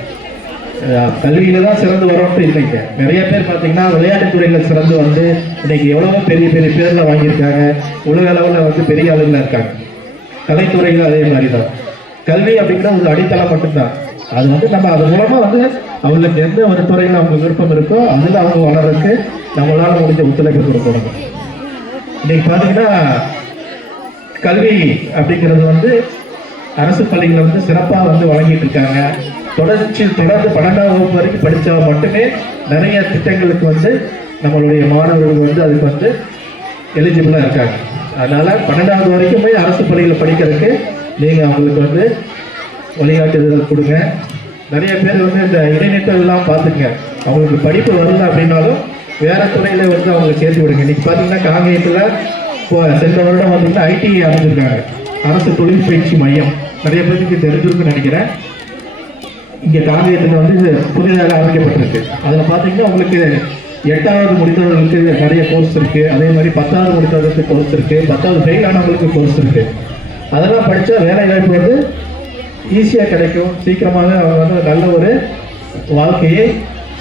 கல்வியில் தான் சிறந்து வரோன்ட்டு இல்லைங்க. நிறைய பேர் பார்த்தீங்கன்னா விளையாட்டுத்துறையில் சிறந்து வந்து இன்னைக்கு எவ்வளவோ பெரிய பெரிய பேரில் வாங்கியிருக்காங்க, உலக அளவில் வந்து பெரிய அளவில் இருக்காங்க. கலைத்துறையில் அதே மாதிரி தான். கல்வி அப்படிங்கிற ஒரு அடித்தளம் மட்டும்தான். அது வந்து நம்ம அது மூலமாக வந்து அவங்களுக்கு எந்த ஒரு துறையில் அவங்க விருப்பம் இருக்கோ அதில் அவங்க வளர்றதுக்கு நம்மளால் முடிஞ்ச ஒத்துழைப்பு கொடுக்கணும். இன்னைக்கு பார்த்தீங்கன்னா கல்வி அப்படிங்கிறது வந்து அரசு பள்ளிகளை வந்து சிறப்பாக வந்து வழங்கிட்டு இருக்காங்க. தொடர்ந்து 12ஆம் வகுப்பு வரைக்கும் படித்தா மட்டுமே நிறைய திட்டங்களுக்கு வந்து நம்மளுடைய மாணவர்கள் வந்து அதுக்கு வந்து எலிஜிபிளாக இருக்காங்க. அதனால் 12ஆவது வரைக்குமே அரசு பள்ளியில் படிக்கிறதுக்கு நீங்கள் அவங்களுக்கு வந்து வழிகாட்டுதல் கொடுங்க. நிறைய பேர் வந்து இந்த இடைநிற்றலாம் பார்த்துங்க, அவங்களுக்கு படிப்பு வரல அப்படின்னாலும் வேற துறையில வந்து அவங்க சேர்த்து விடுங்க. இன்னைக்கு பார்த்தீங்கன்னா காங்கேயத்தில் சென்ற வருடம் பார்த்தீங்கன்னா ஐடி அமைச்சிருக்காங்க, அரசு தொழில் பயிற்சி மையம். நிறைய பேருக்கு தெரிஞ்சிருக்குன்னு நினைக்கிறேன். இங்கே காங்கேயத்தில் வந்து புதிதாக அமைக்கப்பட்டிருக்கு. அதில் பார்த்தீங்கன்னா உங்களுக்கு 8வது முடித்தவர்களுக்கு நிறைய கோர்ஸ் இருக்குது, அதே மாதிரி 10வது முடித்தவர்களுக்கு கோர்ஸ் இருக்குது, 10வது ஃபெயில் ஆனவங்களுக்கு கோர்ஸ் இருக்குது. அதெல்லாம் படித்தா வேலை வாய்ப்பு வந்து ஈஸியாக கிடைக்கும், சீக்கிரமாக அவங்க வந்து நல்ல ஒரு வாழ்க்கையை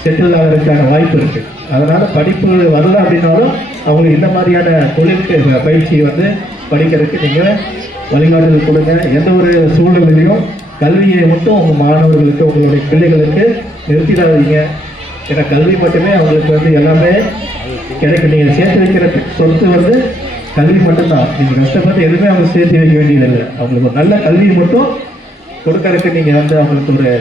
செட்டில் ஆகிறதுக்கான வாய்ப்பு இருக்குது. அதனால் படிப்பு வரல அப்படின்னாலும் அவங்களுக்கு இந்த மாதிரியான தொழிலுக்கு பயிற்சி வந்து படிக்கிறதுக்கு நீங்கள் வழிகாட்டுதல் கொடுங்க. எந்த ஒரு சூழ்நிலையிலையும் கல்வியை மட்டும் உங்கள் மாணவர்களுக்கு, உங்களுடைய பிள்ளைகளுக்கு நிறுத்திடாதீங்க. ஏன்னா கல்வி மட்டுமே அவங்களுக்கு வந்து எல்லாமே கிடைக்கும். நீங்கள் சேர்த்து வைக்கிற சொத்து வந்து கல்வி மட்டும்தான். நீங்கள் கஷ்டப்பட்டு எதுவுமே அவங்க சேர்த்து வைக்க வேண்டியதில்லை. அவங்களுக்கு ஒரு நல்ல கல்வி மட்டும் கொடுக்கறதுக்கு நீங்கள் வந்து அவங்களுக்கு ஒரு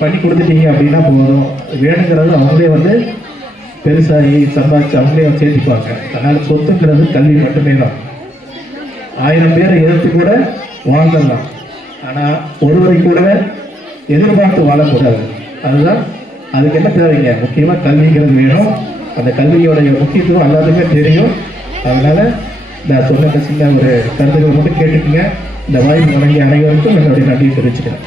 பண்ணி கொடுத்துட்டீங்க அப்படின்னா போதும். வேணுங்கிறது அவங்களே வந்து பெருசாகி சம்பாதிச்சு அவங்களே சேர்த்துப்பாங்க. அதனால் சொத்துங்கிறது கல்வி மட்டுமே தான். 1000 பேரை எதிர்த்து கூட வாழ்ந்துடலாம், ஆனால் ஒருவரை கூட எதிர்பார்த்து வாழக்கூடாது. அதுதான் அதுக்கு என்ன தேவைங்க, முக்கியமாக கல்விங்கிறது வேணும். அந்த கல்வியோடைய முக்கியத்துவம் எல்லாத்துக்குமே தெரியும். அதனால் நான் சொன்ன சின்ன ஒரு கருத்துக்களை மட்டும் கேட்டுக்கங்க. இந்த வாய்ப்பு வழங்கிய அனைவருக்கும் என்னுடைய நன்றியை தெரிவிச்சுக்கிறேன்.